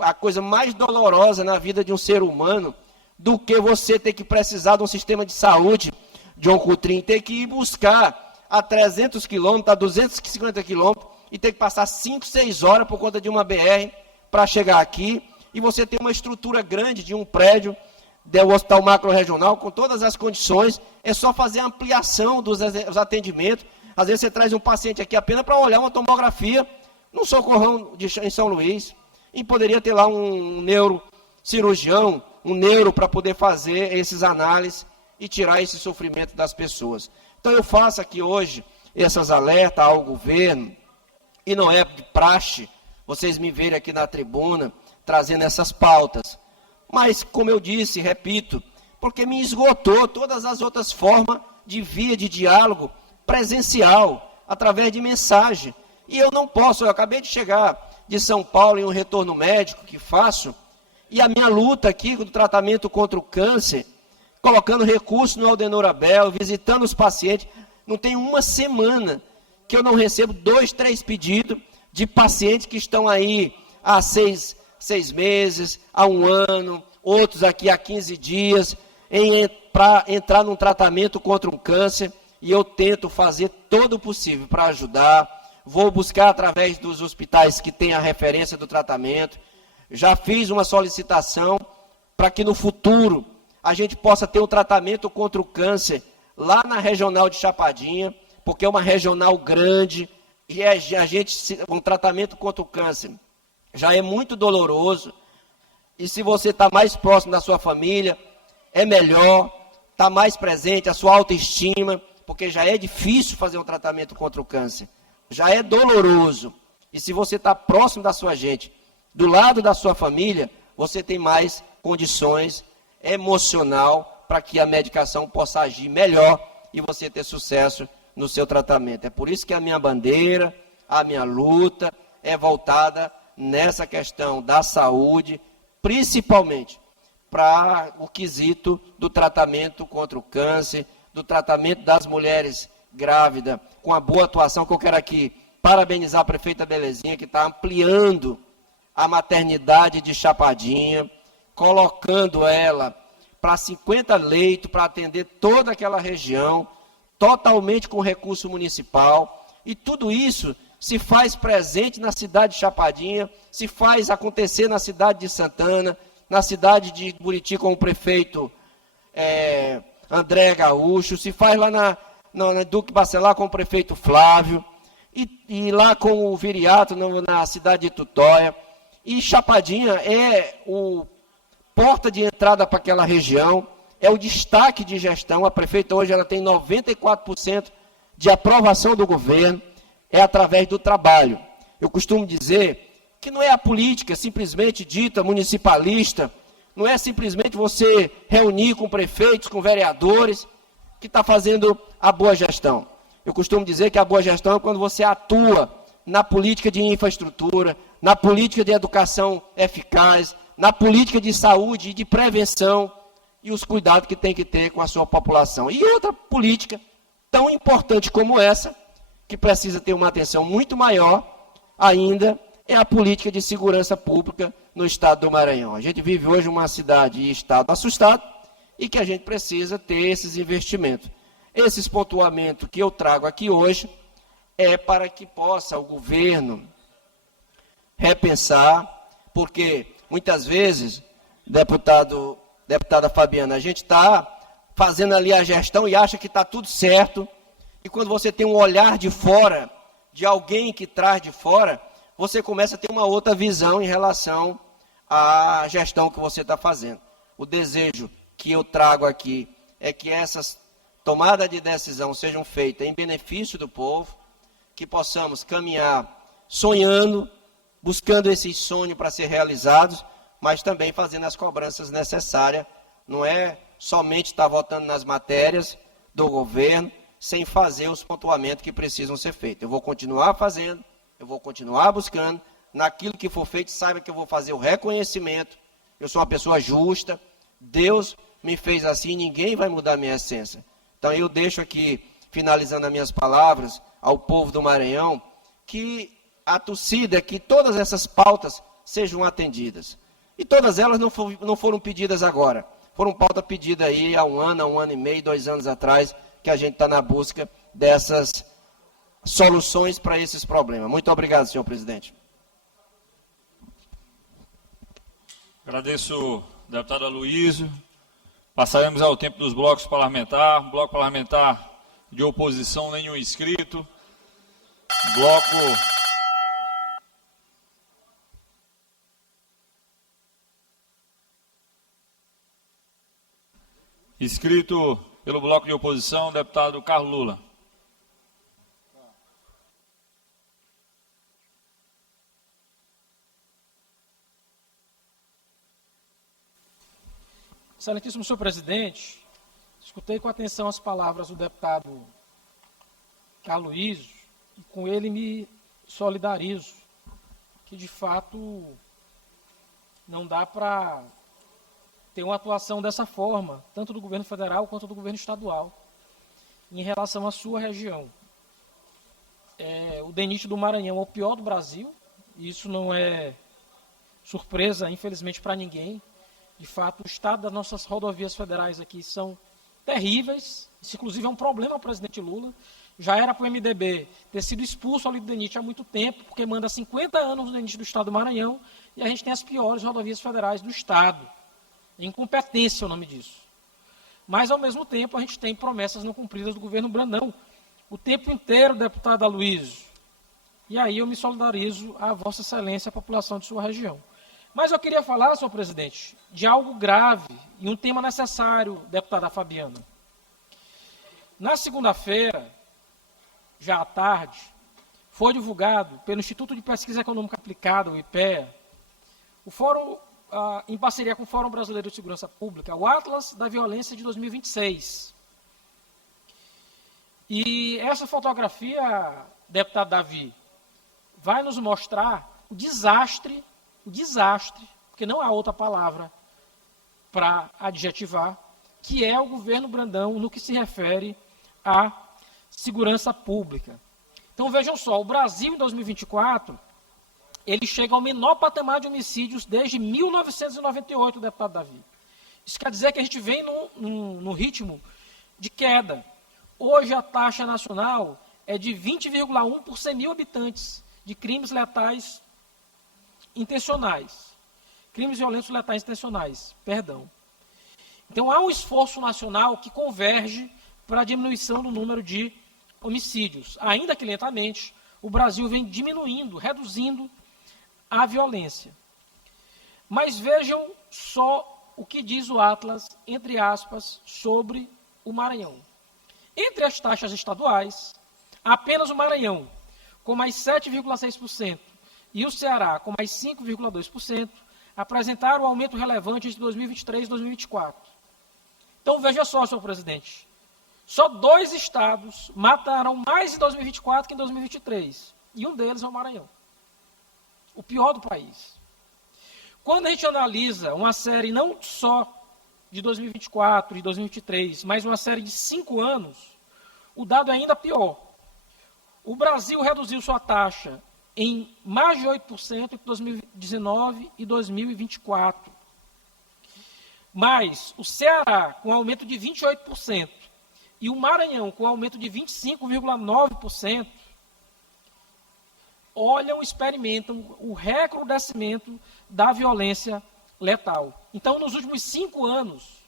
A coisa mais dolorosa na vida de um ser humano do que você ter que precisar de um sistema de saúde, John Coutrinho, ter que ir buscar a 300 quilômetros, a 250 quilômetros, e ter que passar 5, 6 horas por conta de uma BR para chegar aqui, e você tem uma estrutura grande de um prédio do Hospital Macro-Regional, com todas as condições, é só fazer a ampliação dos atendimentos. Às vezes você traz um paciente aqui apenas para olhar uma tomografia, num socorrão em São Luís, e poderia ter lá um neurocirurgião, um neuro para poder fazer esses análises e tirar esse sofrimento das pessoas. Então eu faço aqui hoje essas alertas ao governo, e não é de praxe vocês me verem aqui na tribuna trazendo essas pautas. Mas, como eu disse, repito, porque me esgotou todas as outras formas de via de diálogo presencial, através de mensagem. E eu não posso, eu acabei de chegar de São Paulo em um retorno médico que faço, e a minha luta aqui do tratamento contra o câncer, colocando recursos no Aldenor Abel, visitando os pacientes, não tem uma semana que eu não recebo 2, 3 pedidos de pacientes que estão aí há 6 meses, há 1 ano, outros aqui há 15 dias, para entrar num tratamento contra um câncer, e eu tento fazer todo o possível para ajudar. Vou buscar através dos hospitais que têm a referência do tratamento. Já fiz uma solicitação para que no futuro a gente possa ter um tratamento contra o câncer lá na regional de Chapadinha, porque é uma regional grande, e um tratamento contra o câncer já é muito doloroso, e se você está mais próximo da sua família, é melhor, está mais presente, a sua autoestima, porque já é difícil fazer um tratamento contra o câncer, já é doloroso, e se você está próximo da sua gente, do lado da sua família, você tem mais condições emocional para que a medicação possa agir melhor e você ter sucesso no seu tratamento. É por isso que a minha bandeira, a minha luta é voltada nessa questão da saúde, principalmente para o quesito do tratamento contra o câncer, do tratamento das mulheres grávidas, com a boa atuação que eu quero aqui parabenizar a prefeita Belezinha, que está ampliando a maternidade de Chapadinha, colocando ela para 50 leitos, para atender toda aquela região, totalmente com recurso municipal. E tudo isso se faz presente na cidade de Chapadinha, se faz acontecer na cidade de Santana, na cidade de Buriti com o prefeito André Gaúcho, se faz lá na Duque Bacelar com o prefeito Flávio, e lá com o Viriato na cidade de Tutóia. E Chapadinha é o porta de entrada para aquela região, é o destaque de gestão. A prefeita hoje ela tem 94% de aprovação do governo, é através do trabalho. Eu costumo dizer que não é a política simplesmente dita municipalista, não é simplesmente você reunir com prefeitos, com vereadores, que está fazendo a boa gestão. Eu costumo dizer que a boa gestão é quando você atua na política de infraestrutura, na política de educação eficaz, na política de saúde e de prevenção e os cuidados que tem que ter com a sua população. E outra política tão importante como essa, que precisa ter uma atenção muito maior ainda, é a política de segurança pública no estado do Maranhão. A gente vive hoje uma cidade e estado assustado e que a gente precisa ter esses investimentos. Esses pontuamentos que eu trago aqui hoje é para que possa o governo repensar, porque muitas vezes, deputada Fabiana, a gente está fazendo ali a gestão e acha que está tudo certo, e quando você tem um olhar de fora, de alguém que traz de fora, você começa a ter uma outra visão em relação à gestão que você está fazendo. O desejo que eu trago aqui é que essas tomadas de decisão sejam feitas em benefício do povo, que possamos caminhar sonhando, buscando esses sonhos para ser realizados, mas também fazendo as cobranças necessárias. Não é somente estar votando nas matérias do governo, sem fazer os pontuamentos que precisam ser feitos. Eu vou continuar fazendo, eu vou continuar buscando, naquilo que for feito, saiba que eu vou fazer o reconhecimento. Eu sou uma pessoa justa, Deus me fez assim, ninguém vai mudar a minha essência. Então eu deixo aqui, finalizando as minhas palavras, ao povo do Maranhão, que a torcida, que todas essas pautas sejam atendidas. E todas elas não foram pedidas agora. Foram pautas pedidas aí há um ano e meio, 2 anos atrás, que a gente está na busca dessas soluções para esses problemas. Muito obrigado, senhor presidente. Agradeço, deputado Aloysio. Passaremos ao tempo dos blocos parlamentares. Bloco parlamentar de oposição, nenhum inscrito. Bloco inscrito pelo bloco de oposição, deputado Carlos Lula. Excelentíssimo senhor presidente, escutei com atenção as palavras do deputado Aloysio e com ele me solidarizo, que de fato não dá para ter uma atuação dessa forma, tanto do governo federal quanto do governo estadual, em relação à sua região. O DENIT do Maranhão é o pior do Brasil, e isso não é surpresa, infelizmente, para ninguém. De fato, o estado das nossas rodovias federais aqui são terríveis, isso inclusive é um problema ao presidente Lula. Já era para o MDB ter sido expulso ali do DENIT há muito tempo, porque manda 50 anos no DENIT do estado do Maranhão, e a gente tem as piores rodovias federais do estado. Incompetência é o nome disso. Mas, ao mesmo tempo, a gente tem promessas não cumpridas do governo Brandão. O tempo inteiro, deputado Aloysio. E aí eu me solidarizo a Vossa Excelência, a população de sua região. Mas eu queria falar, senhor presidente, de algo grave e um tema necessário, deputada Fabiana. Na segunda-feira, já à tarde, foi divulgado pelo Instituto de Pesquisa Econômica Aplicada, o IPEA, o Fórum, em parceria com o Fórum Brasileiro de Segurança Pública, o Atlas da Violência de 2026. E essa fotografia, deputado Davi, vai nos mostrar o desastre, porque não há outra palavra para adjetivar, que é o governo Brandão no que se refere à segurança pública. Então vejam só, o Brasil em 2024, ele chega ao menor patamar de homicídios desde 1998, deputado Davi. Isso quer dizer que a gente vem no ritmo de queda. Hoje a taxa nacional é de 20,1 por 100 mil habitantes de crimes letais intencionais. Crimes violentos letais intencionais, perdão. Então há um esforço nacional que converge para a diminuição do número de homicídios. Ainda que lentamente, o Brasil vem diminuindo, reduzindo a violência. Mas vejam só o que diz o Atlas, entre aspas, sobre o Maranhão. Entre as taxas estaduais, apenas o Maranhão, com mais 7,6%, e o Ceará, com mais 5,2%, apresentaram um aumento relevante entre 2023 e 2024. Então, veja só, senhor presidente, só 2 estados mataram mais em 2024 que em 2023, e um deles é o Maranhão, o pior do país. Quando a gente analisa uma série não só de 2024 e 2023, mas uma série de 5 anos, o dado é ainda pior. O Brasil reduziu sua taxa em mais de 8% entre 2019 e 2024. Mas o Ceará, com aumento de 28%, e o Maranhão, com aumento de 25,9%, olham, experimentam o recrudescimento da violência letal. Então, nos últimos 5 anos,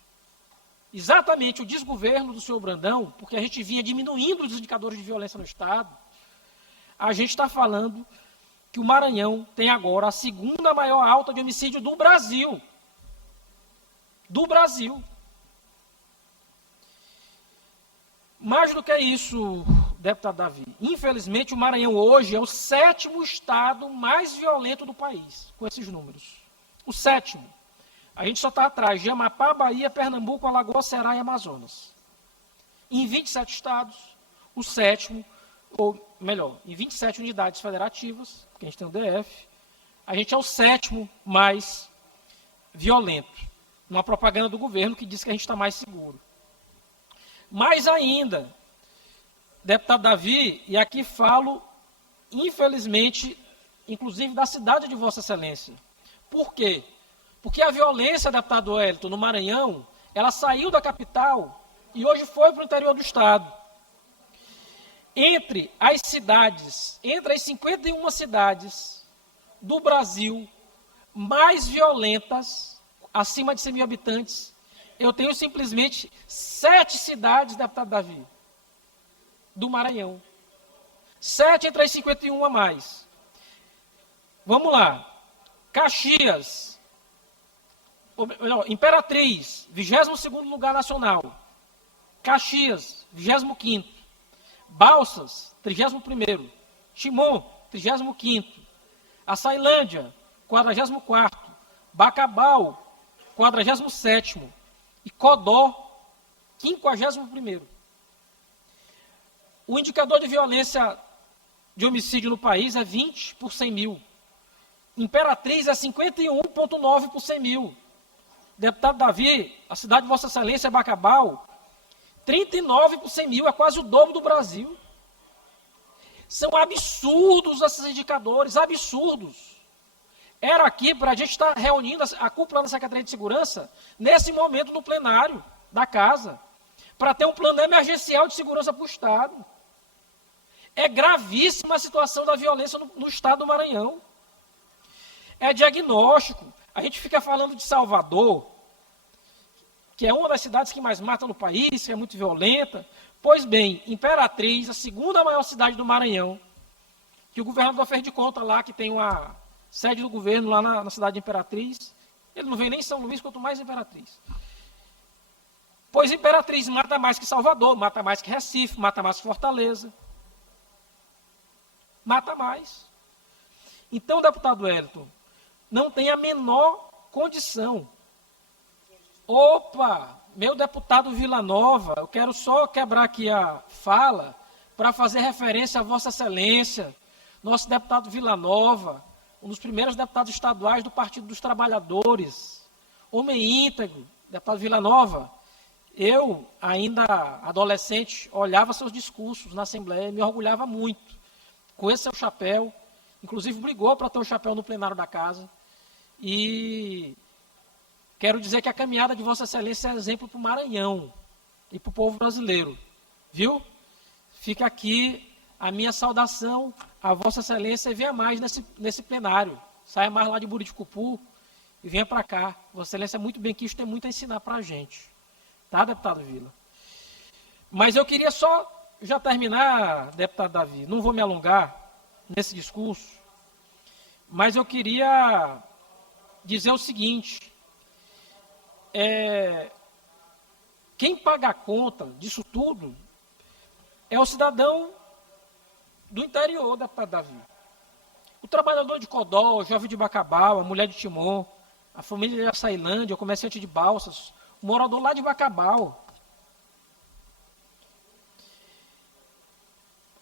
exatamente o desgoverno do senhor Brandão, porque a gente vinha diminuindo os indicadores de violência no Estado, a gente está falando que o Maranhão tem agora a segunda maior alta de homicídio do Brasil. Do Brasil. Mais do que isso, deputado Davi, infelizmente o Maranhão hoje é o 7º estado mais violento do país, com esses números. O 7º. A gente só está atrás de Amapá, Bahia, Pernambuco, Alagoas, Ceará e Amazonas. Em 27 estados, o 7º, ou melhor, em 27 unidades federativas, porque a gente tem o DF, a gente é o 7º mais violento. Uma propaganda do governo que diz que a gente está mais seguro. Mais ainda, deputado Davi, e aqui falo, infelizmente, inclusive da cidade de Vossa Excelência. Por quê? Porque a violência, deputado Wellington, no Maranhão, ela saiu da capital e hoje foi para o interior do estado. Entre as 51 cidades do Brasil mais violentas, acima de 100 mil habitantes, eu tenho simplesmente 7 cidades, deputado Davi, do Maranhão. 7 entre as 51 a mais. Vamos lá. Caxias, ou melhor, Imperatriz, 22º lugar nacional. Caxias, 25º. Balsas, 31º. Timon, 35º. Açailândia, 44º. Bacabal, 47º. E Codó, 51º. O indicador de violência de homicídio no país é 20 por 100 mil. Imperatriz é 51,9 por 100 mil. Deputado Davi, a cidade de Vossa Excelência é Bacabal, 39 por 100 mil, é quase o dobro do Brasil. São absurdos esses indicadores, absurdos. Era aqui para a gente estar reunindo a cúpula da Secretaria de Segurança, nesse momento no plenário da casa, para ter um plano emergencial de segurança para o Estado. É gravíssima a situação da violência no Estado do Maranhão. É diagnóstico. A gente fica falando de Salvador, que é uma das cidades que mais mata no país, que é muito violenta. Pois bem, Imperatriz, a segunda maior cidade do Maranhão, que o governador fez de conta lá, que tem uma sede do governo lá na cidade de Imperatriz, ele não vem nem em São Luís, quanto mais Imperatriz. Pois Imperatriz mata mais que Salvador, mata mais que Recife, mata mais que Fortaleza. Mata mais. Então, deputado Wellington, não tem a menor condição. Opa, meu deputado Villanova, eu quero só quebrar aqui a fala para fazer referência a Vossa Excelência, nosso deputado Villanova, um dos primeiros deputados estaduais do Partido dos Trabalhadores, homem íntegro, deputado Villanova. Eu, ainda adolescente, olhava seus discursos na Assembleia e me orgulhava muito com esse seu chapéu, inclusive brigou para ter o chapéu no plenário da casa. E quero dizer que a caminhada de Vossa Excelência é exemplo para o Maranhão e para o povo brasileiro, viu? Fica aqui a minha saudação a Vossa Excelência e venha mais nesse plenário. Saia mais lá de Buriticupu e venha para cá. Vossa Excelência é muito bem que isso tem muito a ensinar para a gente. Tá, deputado Vila? Mas eu queria só já terminar, deputado Davi, não vou me alongar nesse discurso, mas eu queria dizer o seguinte, quem paga a conta disso tudo é o cidadão do interior, deputado Davi. O trabalhador de Codó, o jovem de Bacabal, a mulher de Timon, a família de Açailândia, o comerciante de Balsas, o morador lá de Bacabal.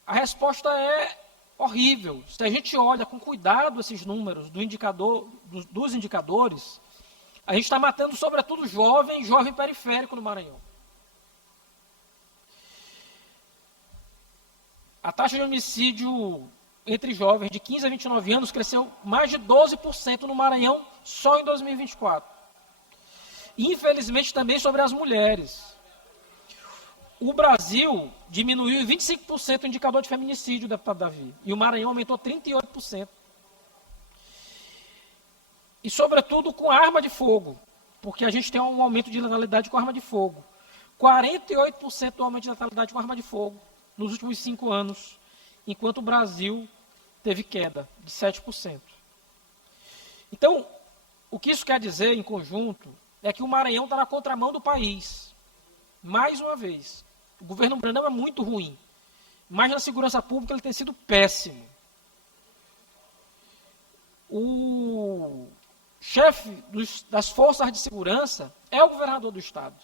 A resposta é horrível. Se a gente olha com cuidado esses números dos indicadores, a gente está matando sobretudo jovem periférico no Maranhão. A taxa de homicídio entre jovens de 15 a 29 anos cresceu mais de 12% no Maranhão só em 2024. E, infelizmente, também sobre as mulheres. O Brasil diminuiu em 25% o indicador de feminicídio, deputado Davi, e o Maranhão aumentou 38%. E, sobretudo, com arma de fogo, porque a gente tem um aumento de letalidade com arma de fogo. 48% do aumento de letalidade com arma de fogo nos últimos 5 anos, enquanto o Brasil teve queda de 7%. Então, o que isso quer dizer, em conjunto, é que o Maranhão está na contramão do país. Mais uma vez. O governo Brandão é muito ruim, mas na segurança pública ele tem sido péssimo. O chefe das forças de segurança é o governador do estado.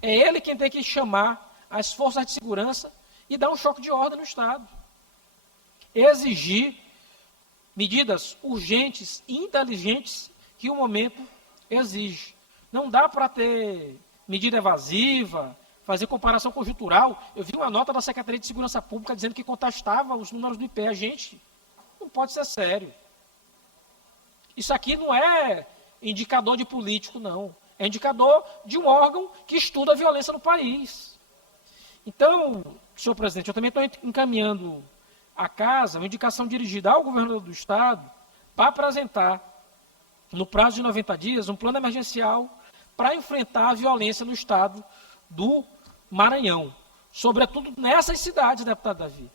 É ele quem tem que chamar as forças de segurança e dar um choque de ordem no estado. Exigir medidas urgentes e inteligentes que o momento exige. Não dá para ter medida evasiva, fazer comparação conjuntural. Eu vi uma nota da Secretaria de Segurança Pública dizendo que contestava os números do IPE. Gente, não pode ser sério. Isso aqui não é indicador de político, não. É indicador de um órgão que estuda a violência no país. Então, senhor presidente, eu também estou encaminhando à casa uma indicação dirigida ao governador do estado para apresentar, no prazo de 90 dias, um plano emergencial para enfrentar a violência no estado do Maranhão. Sobretudo nessas cidades, deputado Davi.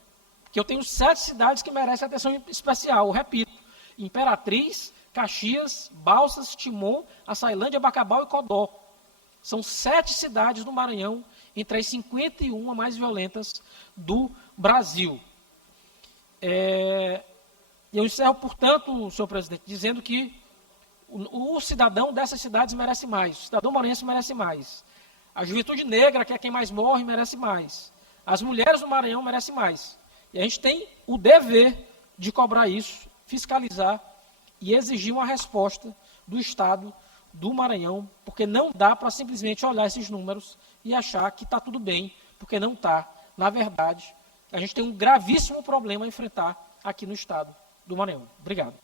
Que eu tenho 7 cidades que merecem atenção especial. Eu repito, Imperatriz, Caxias, Balsas, Timon, Açailândia, Bacabal e Codó. São 7 cidades do Maranhão, entre as 51 mais violentas do Brasil. Eu encerro, portanto, senhor presidente, dizendo que o cidadão dessas cidades merece mais, o cidadão maranhense merece mais. A juventude negra, que é quem mais morre, merece mais. As mulheres do Maranhão merecem mais. E a gente tem o dever de cobrar isso, fiscalizar e exigir uma resposta do Estado do Maranhão, porque não dá para simplesmente olhar esses números e achar que está tudo bem, porque não está. Na verdade, a gente tem um gravíssimo problema a enfrentar aqui no Estado do Maranhão. Obrigado.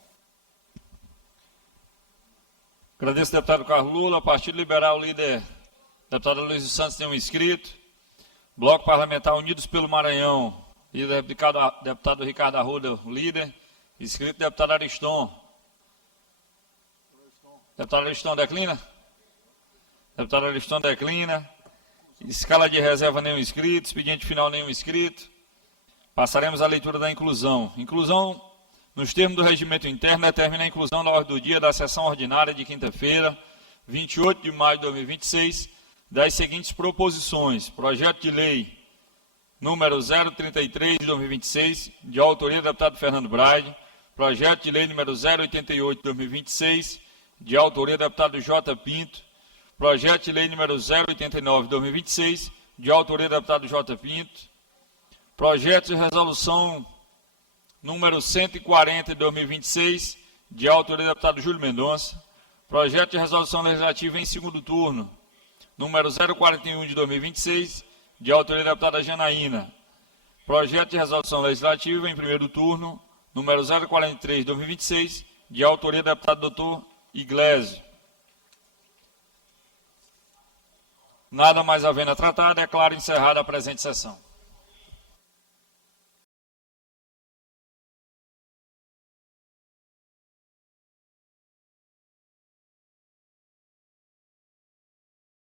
Agradeço, deputado Carlos Lula. Partido Liberal, líder, deputado Luiz dos Santos, tem um inscrito. Bloco Parlamentar Unidos pelo Maranhão, líder, deputado Ricardo Arruda, líder. Inscrito, deputado Ariston. Deputado Ariston declina? Deputado Ariston declina. Escala de reserva, nenhum inscrito. Expediente final, nenhum inscrito. Passaremos à leitura da inclusão. Inclusão, nos termos do regimento interno, determina a inclusão na ordem do dia da sessão ordinária de quinta-feira, 28 de maio de 2026, das seguintes proposições. Projeto de lei número 033 de 2026, de autoria do deputado Fernando Braide. Projeto de lei número 088 de 2026, de autoria do deputado J. Pinto. Projeto de lei número 089 de 2026, de autoria do deputado J. Pinto. Projeto de resolução número 140 de 2026, de autoria do deputado Júlio Mendonça. Projeto de resolução legislativa em segundo turno, número 041 de 2026, de autoria da deputada Janaína. Projeto de resolução legislativa em primeiro turno, número 043 de 2026, de autoria do deputado doutor Iglesias. Nada mais havendo a tratar, declaro encerrada a presente sessão.